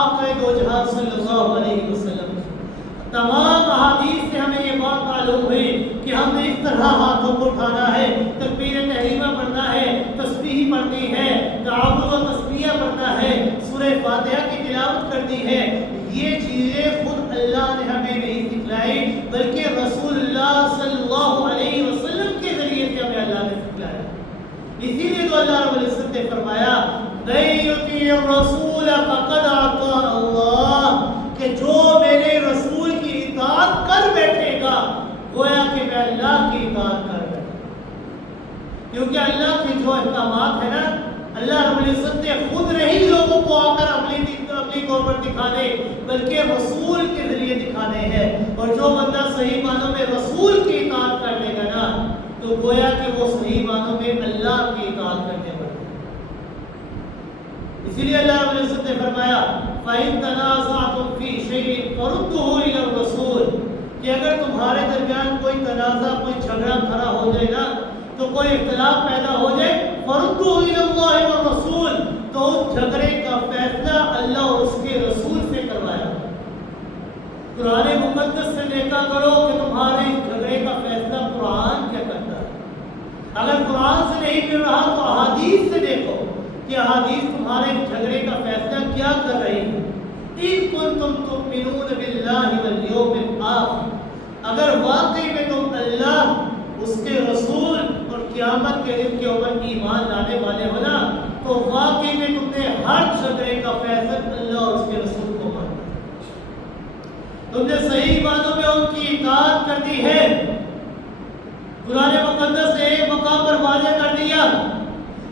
آقا دو جہان صلی اللہ علیہ وسلم. تمام احادیث سے ہمیں یہ بات معلوم ہوئی کہ ہم نے اس طرح ہاتھوں کو اٹھانا ہے، تکبیر تحریمہ پڑھنا ہے، تسبیح پڑھنی ہے، تعوذ و تسبیح پڑھنا ہے، سورہ فاتحہ کی تلاوت کرنی ہے. یہ چیزیں خود اللہ نے ہمیں نہیں سکھلائی، بلکہ رسول اللہ صلی اللہ علیہ وسلم کے ذریعے سے ہمیں اللہ نے سکھلایا. اسی لیے تو اللہ رب العزت نے فرمایا من یطیع الرسول فقد اطاع اللہ کہ جو میرے رسول کی اطاعت کر بیٹھے گا گویا کہ میں اللہ کی اطاعت کر بیٹھا. کیونکہ اللہ کے جو احکامات ہیں نا اللہ رب العزت نے خود نہیں لوگوں کو آ کر عملی طور پر دکھانے بلکہ رسول کے ذریعے دکھانے ہیں. اور جو بندہ صحیح معنوں میں رسول کی اطاعت کر لے گا نا تو گویا کہ وہ صحیح معنوں میں اللہ کی اطاعت کرنے والا ہے. اسی لیے اللہ رب العزت نے فرمایا فَإِن تَنَازَعْتُمْ فِي شَيْءٍ فَرُدُّوهُ إِلَى الرَّسُولِ کہ اگر تمہارے درمیان کوئی تنازع، کوئی جھگڑا کھڑا ہو جائے نا، تو کوئی اختلاف پیدا ہو جائے، فَرُدُّوهُ إِلَى اللَّهِ وَالرَّسُولِ تو اس جھگڑے کا فیصلہ اللہ اور اس کے رسول سے کروایا. قرآن مقدس سے دیکھا کرو کہ تمہارے جھگڑے کا فیصلہ قرآن کیا کرتا ہے. اگر قرآن سے نہیں مل رہا تو احادیث سے دیکھو کہ احادیث تمہارے جھگڑے کا فیصلہ کیا کر رہی ہے. ان کنتم تؤمنون باللہ والیوم الآخر اگر واقعی میں تم اللہ، اس کے رسول اور قیامت کے دن کے اوپر ایمان لانے والے ہو نا تو واقعی میں تم نے ہر جھگڑے کا فیصلہ اللہ اور اس کے رسول کو ماننا. تم نے صحیح معنوں میں ان کی اطاعت کر دی ہے. قرآن مقدس نے ایک مقام پر واضح کر دیا،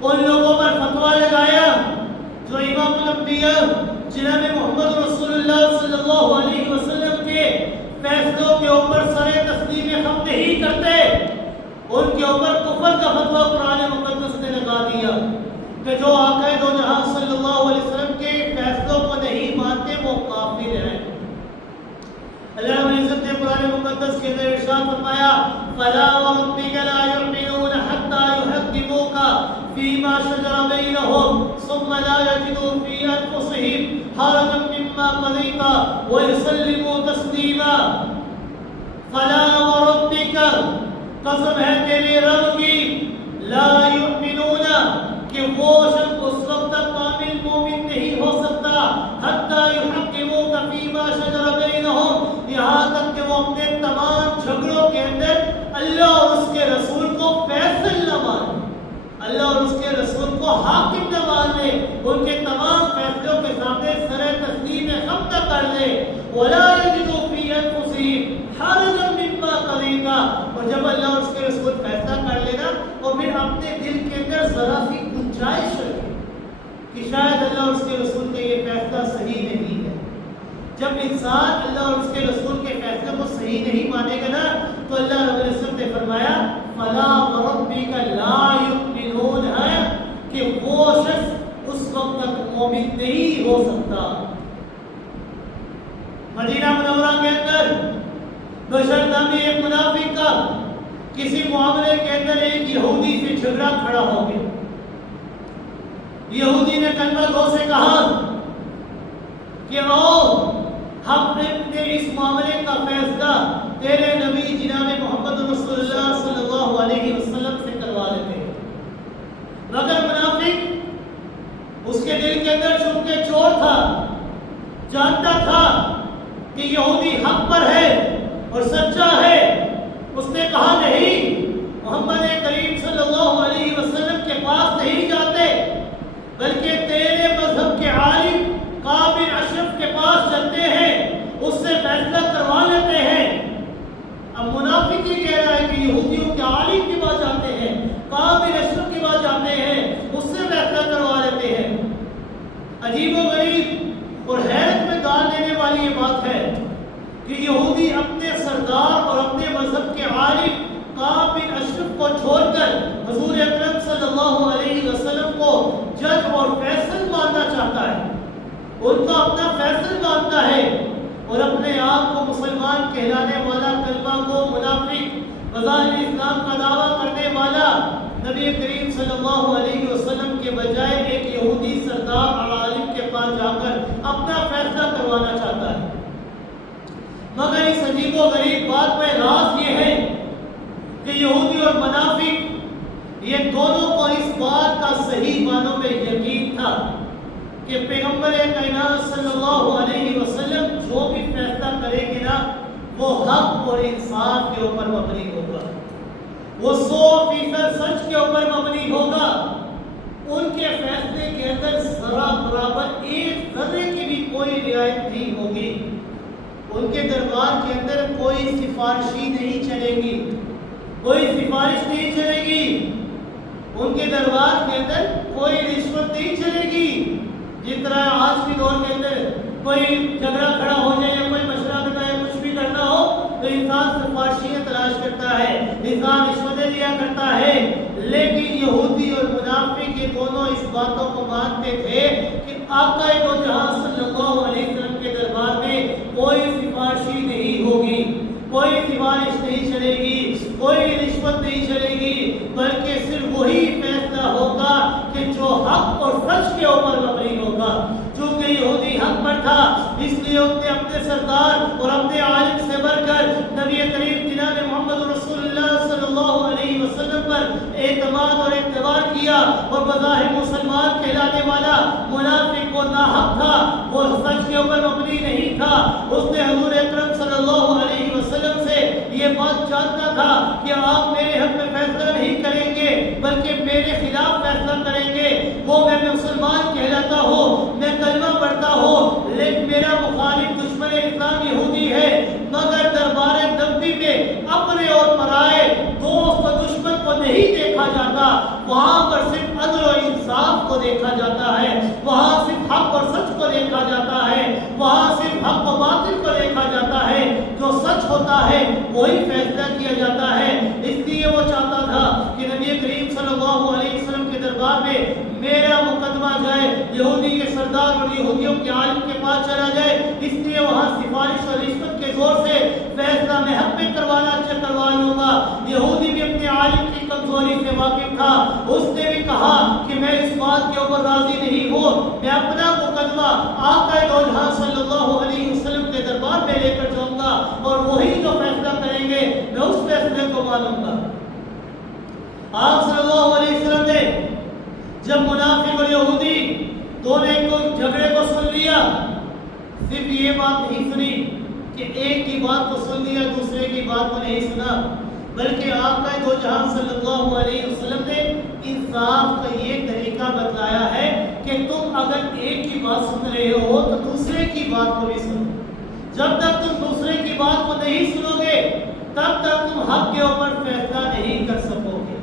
ان لوگوں پر فتویٰ لگایا جو امام الانبیاء جناب محمد رسول اللہ صلی اللہ علیہ وسلم کے فیصلوں کے اوپر سر تسلیم خم نہیں کرتے. ان کے اوپر کفر کا فتویٰ قرآن مقدس نے لگا دیا کہ جو آقا دو جہاں صلی اللہ علیہ وسلم کے فیصلوں کو نہیں مانتے وہ کافر ہیں۔ اللہ رب العزت نے قرآن مقدس کے اندر ارشاد فرمایا فَلَا وَرَبِّكَ لَا يُؤْمِنُونَ حَتَّى يُحَكِّمُوكَ فِيمَا شَجَرَ بَيْنَهُمْ ثُمَّ لَا يَجِدُوا فِي أَنفُسِهِمْ حَرَجًا مِّمَّا قَضَيْتَ وَيُسَلِّمُوا تَسْلِيمًا۔ فَلَا وَرَبِّكَ قسم ہے تیرے رب کی، لا یؤمنون کہ وہ شخص اس وقت تک کامل مومن نہیں ہو سکتا، حتی یحکموک فیما شجر بینہم، یہاں تک کہ وہ اپنے تمام جھگڑوں کے اندر اللہ اور اس کے رسول کو فیصل نہ مانے، اللہ اور اس کے رسول کو حاکم نہ مان لے، ان کے تمام فیصلوں کے سامنے سر تسلیم خم نہ کر لے، ولا یجدوا فی انفسہم حرجا مما قضیت، اور جب اللہ اور اس کے رسول فیصلہ کر لینا اور پھر اپنے دل کے اندر ذرا سی گنجائش رکھے کہ شاید اللہ اور اس کے رسول کا یہ فیصلہ صحیح نہیں ہے۔ جب انسان اللہ اور اس کے رسول کے فیصلے کو صحیح نہیں مانے گا نا تو اللہ رب العزت نے فرمایا فَلَا وَرَبِّكَ لَا يُؤْمِنُونَ ہے کہ وہ شخص اس وقت تک مومن نہیں ہو سکتا۔ مدینہ منورہ کے اندر بشرطامی ایک منافق کا کسی معاملے کے اندر ایک یہودی سے جھگڑا کھڑا ہو گیا۔ یہودی نے کلمہ گو سے کہا کہ آؤ ہم اپنے اس معاملے کا فیصلہ تیرے نبی جناب محمد رسول اللہ صلی اللہ علیہ وسلم سے کروا لیتے ہیں، مگر منافق اس کے دل کے اندر چونکہ چور تھا، جانتا تھا کہ یہودی حق پر ہے اور سچا ہے، اس نے کہا نہیں، محمد کریم صلی اللہ علیہ وسلم کے پاس نہیں جاتے بلکہ تیرے مذہب کے عالم قابل اشرف کے پاس چلتے ہیں، اس سے فیصلہ کروا لیتے ہیں۔ اب منافق یہ کہہ رہا ہے کہ یہودیوں کے عالم کے پاس جاتے ہیں، قابل اشرف کے پاس جاتے ہیں، اس سے فیصلہ کروا لیتے ہیں۔ عجیب و غریب اور حیرت میں ڈال دینے والی یہ بات ہے کہ یہودی اپنے سردار اور اپنے مذہب کے عالم قابل اشرف کو چھوڑ کر حضور اکرم صلی اللہ علیہ وسلم کو جج اور فیصل ماننا چاہتا ہے، ان کا اپنا فیصل مانتا ہے، اور اپنے آپ کو مسلمان کہلانے والا کلمہ کو منافق بظاہر اسلام کا دعویٰ کرنے والا نبی کریم صلی اللہ علیہ وسلم کے بجائے ایک یہودی سردار اور عالم کے پاس جا کر اپنا فیصلہ کروانا چاہتا ہے۔ مگر اس عجیب و غریب بات میں راز یہ ہے کہ یہودی اور منافق یہ دونوں کو اس بات کا صحیح معنوں میں یقین تھا کہ پیغمبر کائنات صلی اللہ علیہ وسلم جو بھی فیصلہ کریں گے نا وہ حق اور انصاف کے اوپر مبنی ہوگا، وہ 100% سچ کے اوپر مبنی ہوگا، ان کے فیصلے کے اندر ذرا برابر ایک ذرے کی بھی کوئی رعایت نہیں ہوگی، ان کے دربار کے اندر کوئی سفارشی نہیں چلے گی، کوئی سفارش نہیں چلے گی، ان کے دربار کے اندر کوئی رشوت نہیں چلے گی۔ جس طرح آج کے دور کے اندر کوئی جھگڑا کھڑا ہو جائے یا کوئی مشورہ کرنا ہے، کچھ بھی کرنا ہو تو انسان سفارشیاں تلاش کرتا ہے، انسان رشوتیں دیا کرتا ہے، لیکن یہودی اور منافق یہ دونوں اس باتوں کو مانتے تھے کہ آقا دو جہاں صلی اللہ علیہ وسلم کے دربار میں کوئی سفارشی نہیں ہوگی، کوئی سفارش نہیں چلے گی، کوئی رشوت نہیں چلے گی، بلکہ صرف وہی فیصلہ ہوگا کہ جو حق اور سچ کے اوپر مبنی ہوگا۔ چونکہ یہودی حق پر تھا اس لیے اس نے اپنے سردار اور اپنے عالم سے بڑھ کر نبی کریم جناب محمد رسول اللہ صلی اللہ علیہ وسلم پر اعتماد اور اعتبار کیا، اور بظاہر مسلمان کہلانے والا منافق وہ ناحق تھا، وہ سچ کے اوپر مبنی نہیں تھا، اس نے حضور اکرم صلی اللہ علیہ وسلم سے یہ بات جانتا تھا کہ آپ میرے حق میں فیصلہ نہیں کریں گے بلکہ میرے خلاف فیصلہ کریں گے، وہ میں مسلمان کہلاتا ہوں، میں کلمہ پڑھتا ہوں، لیکن میرا مخالف دشمن اسلام یہودی ہے، مگر دربار نبوی میں اپنے اور پرائے دوست و دشمن کو نہیں دیکھا جاتا، وہاں پر صرف عدل و انصاف کو دیکھا جاتا ہے، وہاں صرف حق اور سچ کو دیکھا جاتا ہے، وہاں صرف حق و باطل کو دیکھا جاتا ہے، جو سچ ہوتا ہے وہی فیصلہ کیا جاتا ہے۔ اس لیے وہ چاہتا کے عالم کے پاس چلا جائے، اس لیے وہاں سفارش اور رشوت کے زور سے فیصلہ میں حق میں کروا لوں گا۔ یہودی بھی اپنے عالم کی کمزوری سے واقف تھا، اس نے بھی کہا کہ میں اس بات کے اوپر راضی نہیں ہوں، میں اپنا مقدمہ آقا دو جہاں صلی اللہ علیہ وسلم کے دربار میں لے کر جاؤں گا، اور وہی جو فیصلہ کریں گے میں اس فیصلے کو مانوں گا۔ آپ صلی اللہ علیہ وسلم نے جب منافق اور یہودی دونوں کو جھگڑے کو سن لیا، صرف یہ بات نہیں سنی کہ ایک کی بات کو سن لیا دوسرے کی بات کو نہیں سنا، بلکہ آقا دو جہاں صلی اللہ علیہ وسلم نے انصاف کا یہ طریقہ بتلایا ہے کہ تم اگر ایک کی بات سن رہے ہو تو دوسرے کی بات کو بھی سنو۔ جب تک تم دوسرے کی بات کو نہیں سنو گے تب تک تم حق کے اوپر فیصلہ نہیں کر سکو گے۔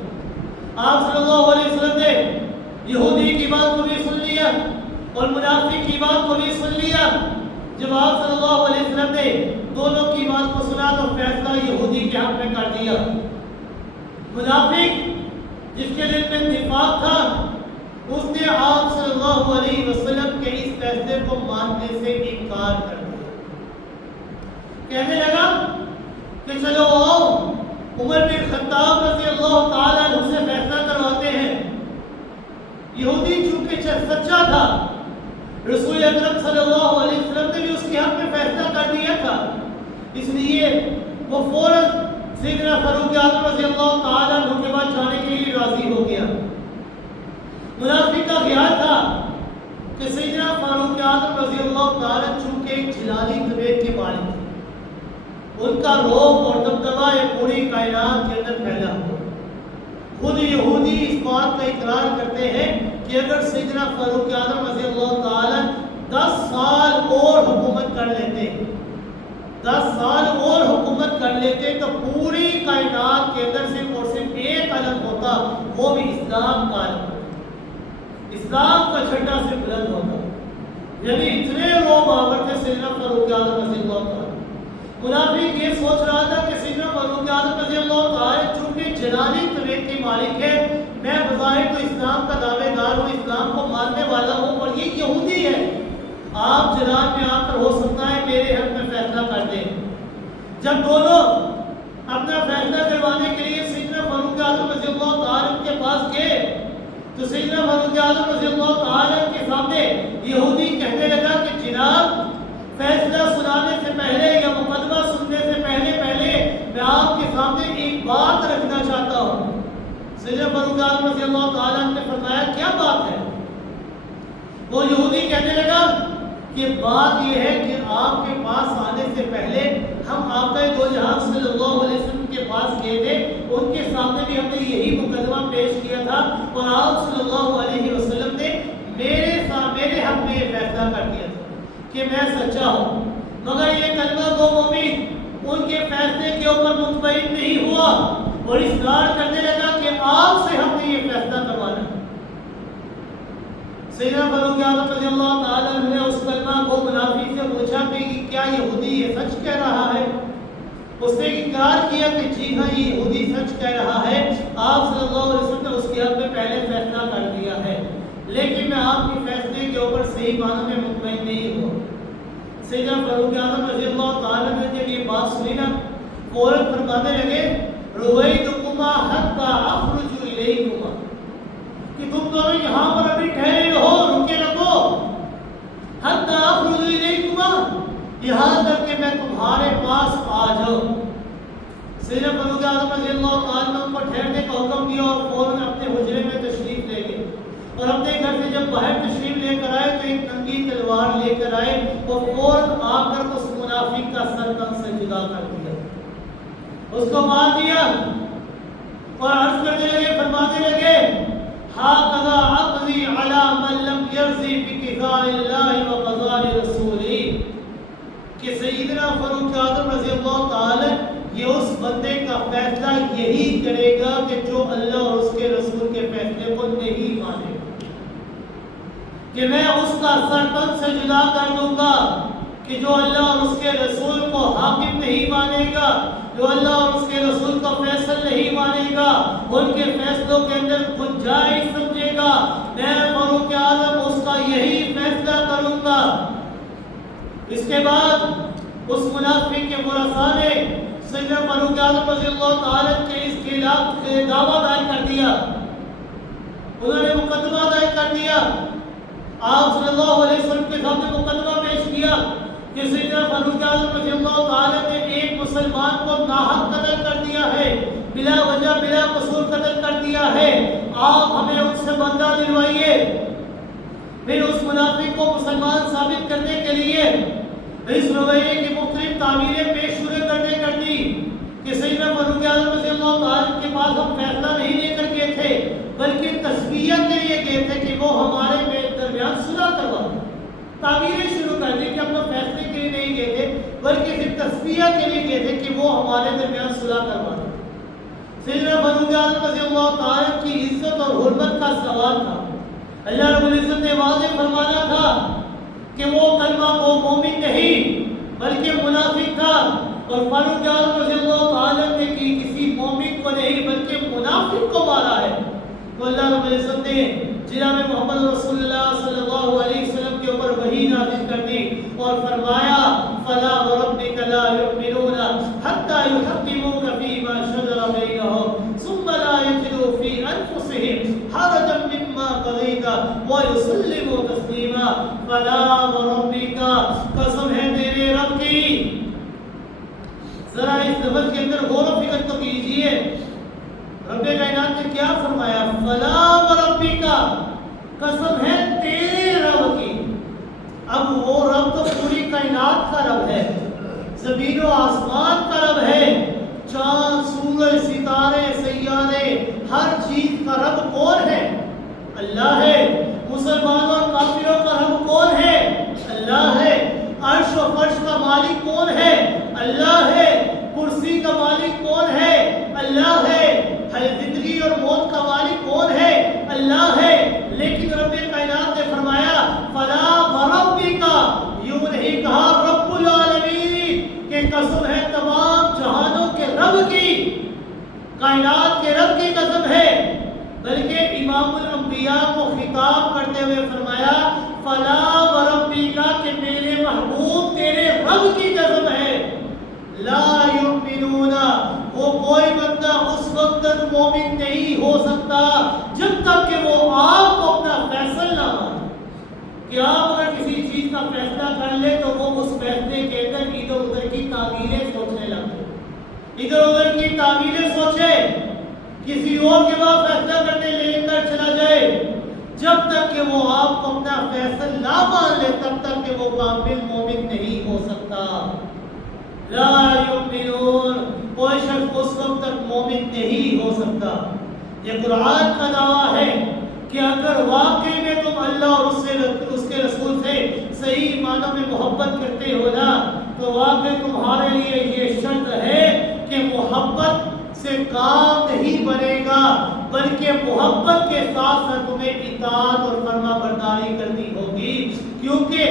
آپ صلی اللہ علیہ وسلم نے یہودی کی بات کو بھی سن لیا اور منافق کی بات کو بھی سن لیا۔ جب آپ صلی اللہ علیہ وسلم نے دونوں کی بات کو سنا تو فیصلہ یہودی کے حق میں کر دیا۔ منافق جس کے دل میں نفاق تھا اس نے آپ صلی اللہ علیہ وسلم کے اس فیصلے کو ماننے سے انکار کر دیا، کہنے لگا کہ چلو آؤ عمر بن خطاب رضی اللہ تعالیٰ عنہ سے فیصلہ کرواتے ہیں۔ یہودی چونکہ سچا تھا، رسول اکرم صلی اللہ علیہ وسلم نے بھی اس کے حق میں فیصلہ کر دیا تھا، اس لیے وہ فوراً سیدنا فاروق اعظم رضی اللہ تعالیٰ عنہ کے بعد جانے کے لیے راضی ہو گیا۔ منافق کا خیال تھا کہ سیدنا فاروق اعظم رضی اللہ تعالیٰ چونکہ ایک جلالی طبیعت کے مالک تھے، ان کا روب اور دبدبہ یہ پوری کائنات کے اندر پھیلا ہوا۔ خود یہودی اس بات کا اقرار کرتے ہیں کہ اگر سیدنا فاروق اعظم رضی اللہ تعالیٰ 10 سال اور حکومت کر لیتے، 10 سال اور حکومت کر لیتے تو پوری کائنات کے اندر صرف اور صرف ایک علم ہوتا، وہ بھی اسلام کا علم ہوتا، اسلام کا جھنڈا سے بلند ہوتا۔ یعنی اتنے روب آور تھے سیدنا فاروق اعظم رضی اللہ تعالیٰ۔ منافق یہ سوچ رہا تھا کہ سیدنا فاروق اعظم رضی اللہ تعالیٰ چونکہ جلالی طبیعت کی مالک ہے، میں بظاہر تو اسلام کا دعوے دار ہوں، اسلام کو ماننے والا ہوں، اور یہ یہودی ہے، آپ جلال میں آ کر ہو سکتا ہے میرے حق میں فیصلہ کر دیں۔ جب دونوں اپنا فیصلہ کروانے کے لیے سیدنا فاروق اعظم رضی اللہ تعالیٰ کے پاس گئے تو سیدنا فاروق اعظم رضی اللہ تعالیٰ کے سامنے یہودی کہنے لگا کہ جناب فیصلہ سنانے سے پہلے یا مقدمہ سننے سے پہلے میں آپ کے سامنے ایک بات رکھنا چاہتا ہوں۔ سیدنا فاروق اعظم رضی اللہ تعالیٰ نے فرمایا کیا بات ہے؟ وہ یہودی کہنے لگا کہ بات یہ ہے کہ آپ کے پاس آنے سے پہلے ہم آقا دو جہاں صلی اللہ علیہ وسلم کے پاس گئے تھے، ان کے سامنے بھی ہم نے یہی مقدمہ پیش کیا تھا، اور آپ صلی اللہ علیہ وسلم نے میرے حق میں یہ فیصلہ کر دیا تھا کہ میں سچا ہوں، مگر یہ کلمہ گو مومن ان کے فیصلے کے اوپر مطمئن نہیں ہوا اور اصرار کرنے لگا کہ آپ سے ہم نے یہ فیصلہ کروانا ہے۔ سیدنا فاروق اعظم رضی اللہ تعالیٰ عنہ نے اس کلمہ کو منافق سے پوچھا کہ کیا یہودی یہ سچ کہہ رہا ہے؟ اس نے اقرار کیا کہ جی ہاں یہ یہودی سچ کہہ رہا ہے، آپ صلی اللہ علیہ وسلم نے اس کے حق میں پہلے فیصلہ کر دیا ہے، لیکن میں آپ کے فیصلے کے اوپر صحیح معنوں میں مطمئن نہیں ہوں۔ سیدنا فاروق اعظم رضی اللہ تعالیٰ نے جب یہ بات سنی نا فوراً فرمانے لگے رویتکما حتی اخرج الیکما، کہ تم دونوں یہاں پر ابھی ٹھہرے رہو، رکے رہو، حتی اخرج الیکما، یہاں تک کہ میں تمہارے پاس آ جاؤں۔ سیدنا فاروق اعظم رضی اللہ تعالیٰ نے ان کو ٹھہرنے کا حکم دیا اور فوراً اپنے حجرے میں تشریف لے گئے، اور اپنے گھر سے جب باہر تشریف لے کر آئے تو ایک ننگی تلوار لے کر آئے اور فوراً آ کر اس منافق کا سر تن سے جدا کر دیا، اس کو مار دیا اور عرض کرنے لگے، فرمانے لگے ہاکذا اقضی علی من لم یرضی بقضاء اللہ و قضاء رسولہ، کہ سیدنا فاروق اعظم رضی اللہ تعالی یہ اس بندے کا فیصلہ یہی کرے گا کہ جو اللہ اور اس کے رسول کے فیصلے کو نہیں مانے گا، کہ میں اس کا سر تن سے جدا کر دوں گا کہ جو اللہ اور اس کے رسول کو حاکم نہیں مانے گا، جو اللہ اور اس کے رسول کا فیصل نہیں مانے گا، ان کے فیصلوں کے اندر گنجائش سمجھے گا، میں فاروق اعظم اس کا یہی فیصلہ کروں گا۔ اس کے بعد اس منافق کے مرسا نے سیدنا فاروق اعظم رضی اللہ تعالیٰ کے اس خلاف دعویٰ دائر کر دیا، انہوں نے مقدمہ دائر کر دیا، آپ صلی اللہ علیہ وسلم کے سامنے مقدمہ پیش کیا کہ سیدنا فاروق اعظم رضی اللہ تعالیٰ نے ایک مسلمان کو ناحق قتل کر دیا ہے، بلا وجہ بلا قصور قتل کر دیا ہے، آپ ہمیں ان سے بدلہ دلوائیے۔ پھر اس منافق کو مسلمان ثابت کرنے کے لیے اس رویے کی مختلف تعبیریں پیش شروع کر دی کہ سیدنا فاروق اعظم رضی اللہ تعالیٰ کے پاس ہم فیصلہ نہیں لے کر گئے تھے بلکہ تسبیہ کے لیے گئے تھے کہ وہ ہمارے درمیان صلح کروا دیں۔ تعبیریں شروع کر دی کہ ہم لوگ فیصلے کے لیے نہیں گئے تھے بلکہ صرف تسبیہ کے لیے گئے تھے کہ وہ ہمارے درمیان صلح کروا دیں۔ سیدنا فاروق اعظم رضی اللہ تعالیٰ کی عزت اور حرمت کا سوال تھا۔ اللہ رب العزت نے واضح فرمانا تھا کہ وہ کلمہ کو مومن نہیں بلکہ منافق تھا، اور فاروق اعظم رضی اللہ تعالیٰ نے کسی مومن کو نہیں بلکہ منافق کو مارا ہے۔ تو اللہ رب العزت نے جناب محمد رسول اللہ صلی اللہ علیہ وسلم کے اوپر وحی نازل کر دی اور فرمایا فلا وربک لا یؤمنون حتی یحکموک فیما شجر بینہم ثم لا یجدوا فی انفسہم حرجا مما قضیت ویسلموا تسلیما۔ فلا وربک، قسم ہے تیرے رب کی۔ ذرا اس لفظ کے اندر غور و فکر تو کیجئے، رب کائنات نے کیا فرمایا؟ فلا وربک، قسم ہے تیرے رب کی۔ اب وہ رب تو پوری کائنات کا رب ہے، زمین و آسمان کا رب ہے، چاند سورج ستارے سیارے ہر چیز کا رب کون ہے؟ اللہ ہے۔ مسلمانوں اور کافروں کا رب کون ہے؟ اللہ ہے۔ عرش و فرش کا مالک کون ہے؟ اللہ ہے۔ کرسی کا مالک کون ہے؟ اللہ ہے۔ زندگی اور موت کا مالک کون ہے؟ اللہ ہے۔ لیکن رب کائنات نے فرمایا فلا وربک، یوں نہیں کہا رب العالمین کہ قسم ہے تمام جہانوں کے رب کی، کائنات کے رب کی قسم ہے، بلکہ امام الانبیاء کو خطاب کرتے ہوئے فرمایا فلا وربک کہ میرے محبوب تیرے رب کی قسم ہے۔ لا یؤمنون، وہ کوئی بندہ اس وقت تک مومن نہیں ہو سکتا جب تک کہ وہ آپ کو اپنا فیصلہ نہ مانے۔ کہ آپ اگر کسی چیز کا فیصلہ کر لے تو وہ اس فیصلے کے اندر ادھر ادھر کی تعبیریں سوچنے لگے، ادھر ادھر کی تعبیریں سوچے، کسی اور کے بعد فیصلہ کرنے لے کر چلا جائے، جب تک کہ وہ آپ کو اپنا فیصلہ نہ مان لے تب تک کہ وہ کامل مومن نہیں ہو سکتا۔ لا یؤمنون، کوئی شخص اس وقت تک مومن نہیں ہو سکتا۔ یہ قرآن کا دعویٰ ہے کہ اگر واقعی میں تم اللہ اور اس کے رسول سے صحیح معنوں میں محبت کرتے ہو نا تو واقعی تمہارے لیے یہ شرط ہے کہ محبت سے کام نہیں بنے گا بلکہ محبت کے ساتھ ساتھ تمہیں اطاعت اور فرما برداری کرنی ہوگی، کیونکہ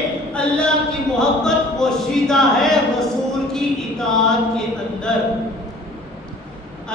اللہ کی محبت پوشیدہ ہے رسول کی اطاعت کے اندر۔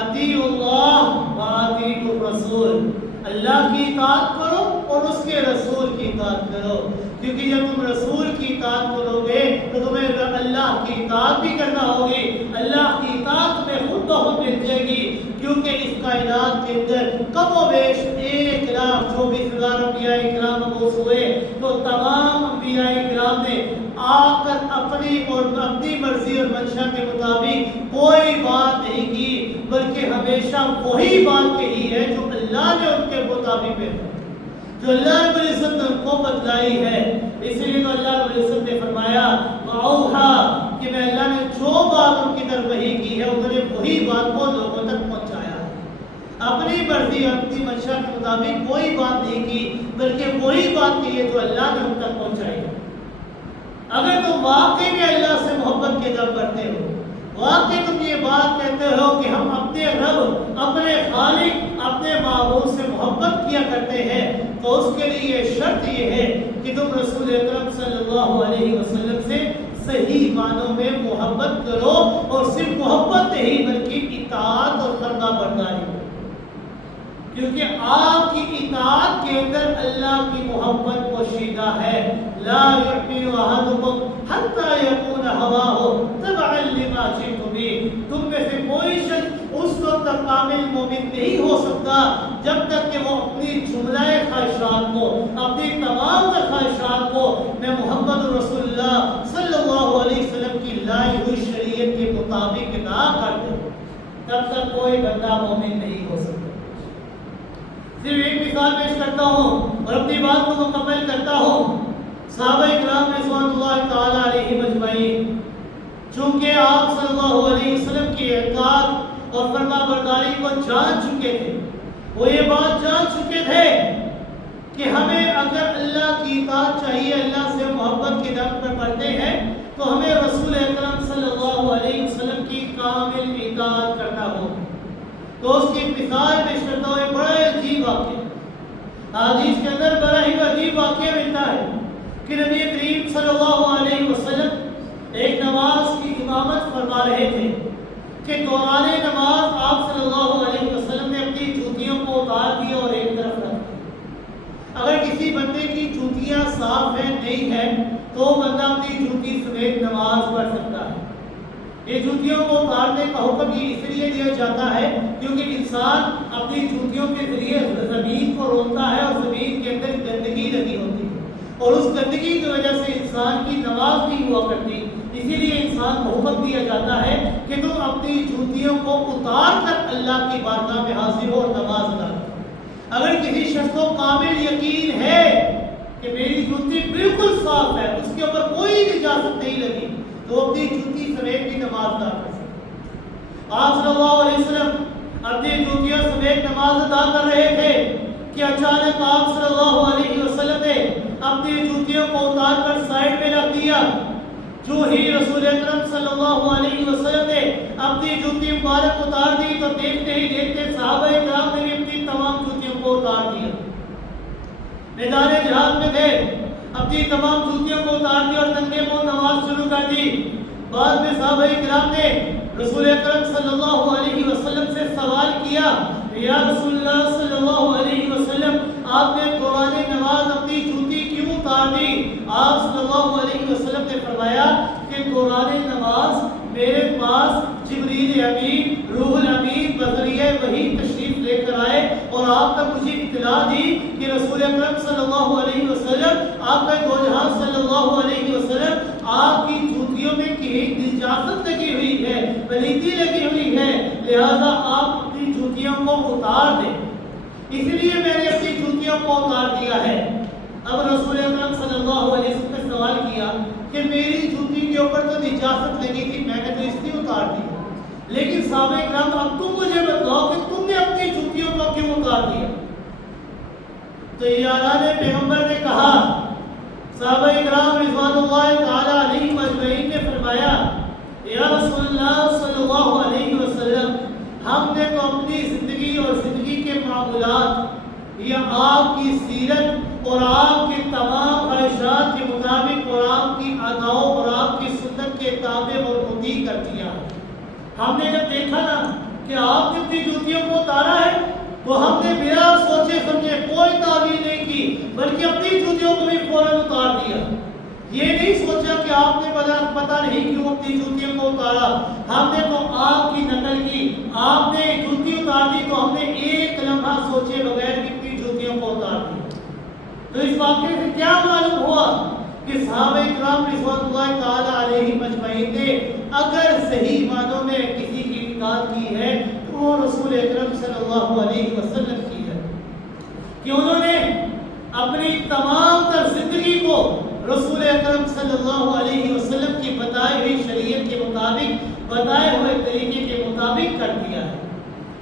اطیعوا اللہ و اطیعوا الرسول، اللہ کی اطاعت کرو اور اس کے رسول کی اطاعت کرو، کیونکہ جب تم رسول کی اطاعت کرو گے تو تمہیں اللہ کی اطاعت بھی کرنا ہوگی، اللہ کی اطاعت تمہیں خود بخود مل جائے گی، کیونکہ اس کائنات کے اندر کم و بیش 1,24,000 انبیاء کرام مبعوث ہوئے، تو تمام انبیاء کرام نے آ کر اپنی مرضی اور منشا کے مطابق کوئی بات نہیں کی، بلکہ ہمیشہ وہی بات کہی ہے جو اللہ نے ان کے مطابق ہے، جو اللہ رب العزت نے ان کو بتلائی ہے۔ اس لیے تو اللہ رب العزت نے فرمایا وَأَوْحَىٰ کہ میں اللہ نے جو بات ان کی طرف وحی کی ہے انہوں نے وہی بات کو لوگوں تک پہنچایا ہے، اپنی مرضی اپنی منشا کے مطابق کوئی بات نہیں کی، بلکہ وہی بات کی ہے جو اللہ نے ان تک پہنچائی ہے۔ اگر تم واقعی میں اللہ سے محبت کے دم کرتے ہو، واقعی تم یہ بات کہتے ہو کہ ہم اپنے رب اپنے خالق اپنے معبود سے محبت کیا کرتے ہیں، تو اس کے لیے شرط یہ ہے کہ تم رسول اکرم صلی اللہ علیہ وسلم سے صحیح معنوں میں محبت کرو، اور صرف محبت نہیں بلکہ اطاعت اور فرما برداری کرو۔ کیونکہ آپ کی اطاعت کے اندر اللہ کی محبت پوشیدہ ہے. لا یؤمن احدکم حتی یکون ہواہ تبعا لما جئت بہ. تم میں سے کوئی شخص اس وقت تک کامل مومن نہیں ہو سکتا جب تک کہ وہ اپنی جملہ خواہشات کو، اپنی تمام خواہشات کو میں محمد رسول اللہ صلی اللہ علیہ وسلم کی لائی ہوئی شریعت کے مطابق نہ کر دے، تب تک کوئی بندہ مومن نہیں ہو سکتا. صرف ایک مثال پیش کرتا ہوں اور اپنی بات کو مکمل کرتا ہوں. صحابہ کرام رضوان اللہ تعالی علیہم اجمعین چونکہ آپ صلی اللہ علیہ وسلم کی اطاعت اور فرما برداری کو جان چکے تھے، وہ یہ بات جان چکے تھے کہ ہمیں اگر اللہ کی اطاعت چاہیے، اللہ سے محبت کے دم پر پڑھتے ہیں تو ہمیں رسول اکرم صلی اللہ علیہ وسلم کی کامل اطاعت کرنا ہوگا. تو اس کی مثال پیش کرتا ہوئے بڑا عجیب واقعہ حدیث کے اندر بڑا ہی عجیب واقعہ ملتا ہے کہ نبی کریم صلی اللہ علیہ وسلم ایک نماز کی امامت فرما رہے تھے کہ دوران نماز آپ صلی اللہ علیہ وسلم نے اپنی جوتیوں کو اتار دیا اور ایک طرف رکھ دیا. اگر کسی بندے کی جوتیاں صاف ہیں نہیں ہیں تو بندہ اپنی جوتی سمیت نماز پڑھ سکتا ہے. یہ جوتیوں کو اتارنے کا حکم یہ اس لیے دیا جاتا ہے کیونکہ انسان اپنی جوتیوں کے ذریعے زمین کو رونتا ہے اور زمین کے اندر گندگی لگی ہوتی ہے اور اس گندگی کی وجہ سے انسان کی نماز نہیں ہوا کرتی. اسی لیے انسان کو حکم دیا جاتا ہے کہ تم اپنی جوتیوں کو اتار کر اللہ کی بارگاہ میں حاضر ہو اور نماز ادا کرو. اگر کسی شخص کو کامل یقین ہے کہ میری جوتی بالکل صاف ہے، اس کے اوپر کوئی نجاست نہیں لگی، تو اپنی جوتی سمیت بھی نماز ادا کر سکتے. آپ صلی اللہ علیہ وسلم اپنی جوتیوں سمیت نماز ادا کر رہے تھے کہ اچانک آپ صلی اللہ علیہ وسلم نے اپنی جوتیوں کو اتار کر سائڈ میں رکھ دیا. جو ہی رسول اکرم صلی اللہ علیہ وسلم نے اپنی جوتی مبارک اتار دی تو دیکھتے ہی دیکھتے صحابہ کرام نے اپنی تمام جوتیوں کو اتار دیا. میدان جہاد میں تھے، اپنی تمام جوتیوں کو اتار دی اور ننگے پاؤں نماز شروع کر دی. بعد میں صحابہ کرام نے رسول اکرم صلی اللہ علیہ وسلم سے سوال کیا، یا رسول اللہ صلی اللہ علیہ وسلم آپ نے دوران نماز اپنی جوتی کیوں اتار دی؟ آپ صلی اللہ علیہ وسلم نے فرمایا کہ دوران نماز میرے پاس جبریل امین روح الامین بذریعہ وحی تشریف لے کر آئے اور آپ نے مجھے اطلاع دی کہ رسول اکرم صلی اللہ علیہ وسلم آپ کا دو جہان صلی اللہ علیہ وسلم آپ کی جوتیوں میں کہیں نجاست لگی ہوئی ہے، پلیتی لگی ہوئی ہے، لہذا آپ اپنی جوتیوں کو اتار دیں. اس لیے میں نے اپنی جوتیوں کو اتار دیا ہے. اب رسول اکرم صلی اللہ علیہ وسلم نے سوال کیا کہ میری جوتی کے اوپر تو نجاست لگی تھی، میں نے تو اس لیے اتار دی، لیکن صحابہ کرام اب تم مجھے بتاؤ کہ تم نے اپنی جوتیوں کو کیوں اتار دیا؟ تو یاران پیغمبر نے کہا، صحابہ کرام رضوان اللہ تعالی علیہم اجمعین نے فرمایا، یا رسول اللہ صلی اللہ علیہ وسلم ہم نے تو اپنی زندگی اور زندگی کے معمولات یا آپ کی سیرت اور آپ کے تمام خواہشات کے مطابق اور آپ کی اداؤں اور آپ کی سنت کے تابع اور مطیع کر دیا. ہم نے جب دیکھا نا کہ آپ نے اپنی جوتیوں کو اتارا ہے تو ہم نے بنا سوچے سمجھے کوئی تعویل نہیں کی بلکہ اپنی جوتیوں کو بھی فوراً اتار دیا. یہ نہیں سوچا کہ آپ نے پتہ نہیں کیوں اپنی جوتیوں کو اتارا، ہم نے تو آپ کی نقل کی. آپ نے جوتی اتار دی تو ہم نے ایک لمحہ سوچے بغیر اپنی جوتیوں کو اتار دی. تو اس واقعے سے کیا معلوم ہوا کہ صحابہ کرام رضوان اللہ تعالی علیہم اجمعین نے اگر صحیح معنوں میں کسی کی اطاعت کی ہے تو وہ رسول اکرم صلی اللہ علیہ وسلم کی ہے کہ انہوں نے اپنی تمام تر زندگی کو رسول اکرم صلی اللہ علیہ وسلم کی بتائی ہوئی شریعت کے مطابق، بتائے ہوئے طریقے کے مطابق کر دیا ہے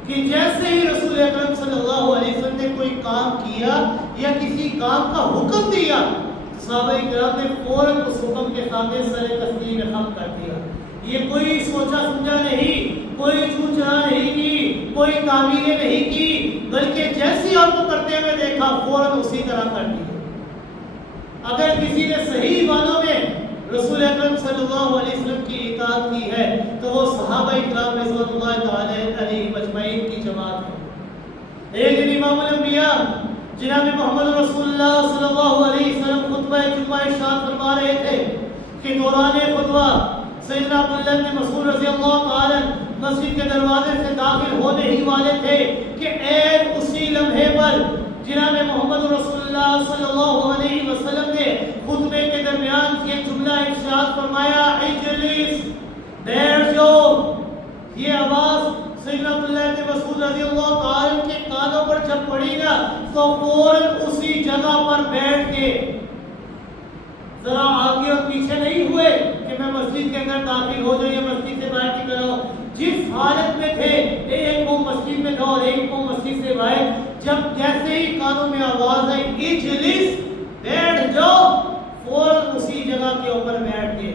کہ جیسے ہی رسول اکرم صلی اللہ علیہ وسلم نے کوئی کام کیا یا کسی کام کا حکم دیا، صحابہ کرام نے فوراً اس حکم کے سامنے سر تسلیم خم کر دیا. یہ کوئی سوچا سمجھا نہیں، کوئی چوچرا نہیں کی، کوئی تعمیریں نہیں کی، بلکہ جیسی آپ کو کرتے ہوئے دیکھا فوراً اسی طرح کر دیا. اگر کسی نے صحیح معنوں میں رسول اکرم صلی اللہ علیہ وسلم کی اطاعت کی ہے تو وہ صحابہ کرام رضوان اللہ تعالی علیہم اجمعین کی جماعت ہے. ایک دن امام الانبیاء جناب محمد رسول اللہ صلی اللہ علیہ وسلم خطبہ جمعہ ارشاد فرما رہے تھے کہ دوران خطبہ سیدنا عبداللہ بن مسعود رضی اللہ تعالی مسجد کے دروازے سے داخل ہونے ہی والے تھے کہ عین اسی لمحے پر جناب محمد رسول اللہ صلی اللہ علیہ وسلم نے خطبے کے درمیان یہ جملہ ارشاد فرمایا اجلس، بیٹھ جاؤ۔ یہ آواز سیدنا عبداللہ بن مسعود رضی اللہ تعالی کے کانوں پر جب پڑی نا تو فوراً اسی جگہ پر بیٹھ کے ذرا آگے اور پیچھے نہیں ہوئے کہ میں مسجد کے اندر داخل ہو جاؤں یا مسجد سے باہر نکل آؤں۔ جس حالت میں تھے ایک کو مسجد میں تھا اور ایک کو مسجد سے باہر، جب جیسے ہی کانوں میں آواز آئی اجلس، بیٹھ جاؤ، فوراً اسی جگہ کے اوپر بیٹھ گئے۔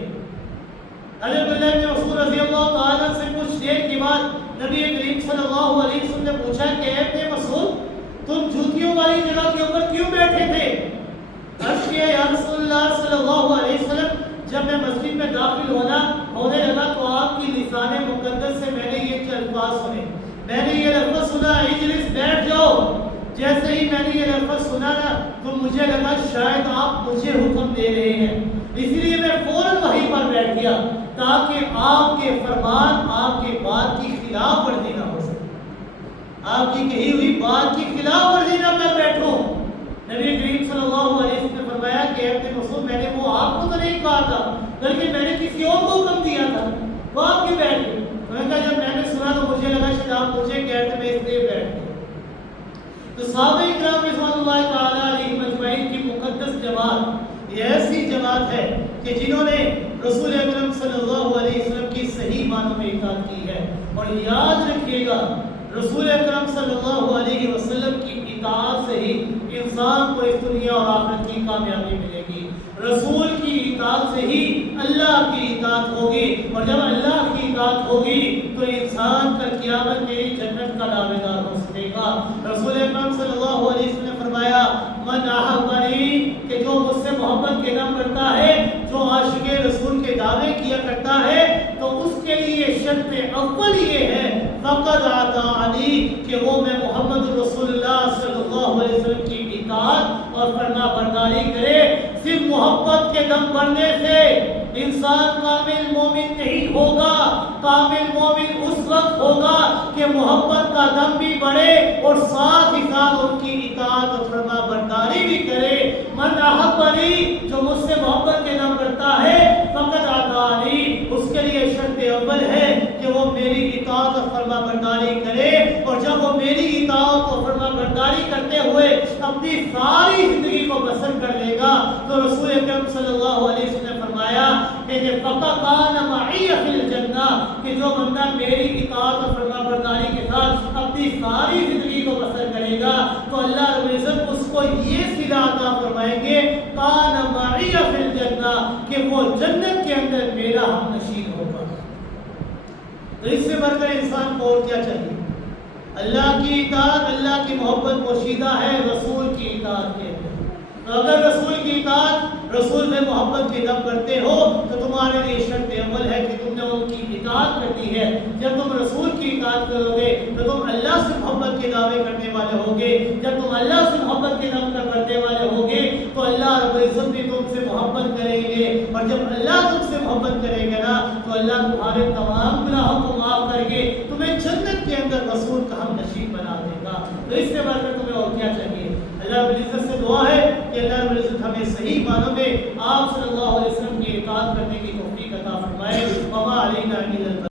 حضرت عبداللہ بن مسعود رضی اللہ تعالیٰ سے کچھ دیر کے بعد نبی کریم صلی اللہ علیہ وسلم نے پوچھا کہ اے ابن مسعود تم جوتیوں والی جگہ کے اوپر کیوں بیٹھے تھے؟ عرض کیا یا رسول اللہ صلی اللہ علیہ وسلم جب میں مسجد میں داخل ہونے لگا تو آپ کی لسان مقدس سے میں نے یہ الفاظ سنے، میں نے یہ لفظ سنا اجلس، بیٹھ جاؤ۔ جیسے ہی میں نے یہ لفظ سنا نا تو مجھے لگا شاید آپ مجھے حکم دے رہے ہیں، اس لیے میں فوراً وہیں پر بیٹھ گیا تاکہ آپ کے فرمان، آپ کے بات کی خلاف ورزی نہ ہو سکے، آپ کی کہی ہوئی بات کی خلاف ورزی نہ کر بیٹھوں۔ نبی کریم صلی اللہ علیہ وسلم نے فرمایا کہ ابن مسعود میں نے وہ آپ کو تو نہیں کہا تھا بلکہ میں نے کسی اور کو حکم دیا تھا، وہ آپ کی بیٹھ گئے۔ میں نے کہا جب میں نے سنا تو مجھے لگا شاید آپ مجھے کہتے میں اس لیے بیٹھ گیا۔ تو صحابہ اکرام رضوان اللہ تعالی علیہ مجمعین کی مقدس جماعت یہ ایسی جماعت ہے کہ جنہوں نے رسول اکرم صلی اللہ علیہ وسلم کی صحیح معنوں میں اطاعت کی ہے۔ اور یاد رکھیے گا رسول اکرم صلی اللہ علیہ وسلم کی اطاعت سے ہی انسان کو اس دنیا اور آخرت کی کامیابی ملے گی، رسول کی اطاعت سے ہی اللہ کی اطاعت ہوگی، اور جب اللہ کی اطاعت ہوگی تو انسان کا قیامت میری جنت کا دعویدار ہو سکے گا۔ رسول اکرم صلی اللہ علیہ وسلم نے فرمایا من احبنی، کہ جو مجھ سے محبت کے نام کرتا ہے، جو عاشق رسول کے دعوے کیا کرتا ہے، تو اس کے لیے شرط اول یہ ہے فقد اطاعنی، کہ وہ میں محمد رسول اللہ صلی اللہ علیہ وسلم کی اطاعت اور فرما برداری کرے۔ صرف محبت کے دم بھرنے سے انسان کامل مومن نہیں ہوگا، کامل مومن اس وقت ہوگا کہ محبت کا دم بھی بڑھے اور ساتھ ہی ساتھ ان کی اطاعت اور فرما برداری بھی کرے۔ من احبنی، جو مجھ سے محبت کے دم کرتا ہے، فقد اطاعنی، اس کے لیے شرط اول ہے کہ وہ میری اطاعت اور فرما برداری کرے، اور جب وہ میری اطاعت اور فرما برداری کرتے ہوئے اپنی ساری زندگی کو بسر کر لے گا تو رسول اکرم صلی اللہ علیہ وسلم نے فرمایا کہ فَقَدْ كَانَ مَعِيَ فِي الْجَنَّةِ، کہ جو بندہ میری اطاعت اور فرما برداری کے ساتھ اپنی ساری زندگی کو بسر کرے گا تو اللہ رب العزت اس کو یہ صلہ عطا فرمائیں گے كَانَ مَعِيَ فِي الْجَنَّةِ، کہ وہ جنت کے اندر میرا ہم نشین ہوگا۔ تو اس سے بڑھ کر انسان کو اور کیا چاہیے؟ اللہ کی اطاعت، اللہ کی محبت پوشیدہ ہے رسول کی اطاعت کے اندر۔ تو اگر رسول کی اطاعت، رسول میں محبت کے دم کرتے ہو تو تمہارے لیے شرط عمل ہے کہ تم نے ان کی اطاعت کرنی ہے۔ جب تم رسول کی اطاعت کرو گے تو تم اللہ سے محبت کے دعوے کرنے والے ہوگے، جب تم اللہ سے محبت کے دم کرنے والے ہوگے تو اللہ رب العزت بھی تم سے محبت کریں گے، اور جب اللہ تم سے محبت کرے گا نا تو اللہ تمہارے تمام گناہوں کو معاف کر کے تمہیں جنت کے اندر رسول کا ہم نشین بنا دے گا۔ تو اس سے بڑھ کر تمہیں اور کیا چاہیے؟ اللہ رب العزت سے دعا ہے کہ اللہ رب العزت ہمیں صحیح معنوں میں آپ صلی اللہ علیہ وسلم کی اطاعت کرنے کی توفیق عطا فرمائے۔ وما علینا الا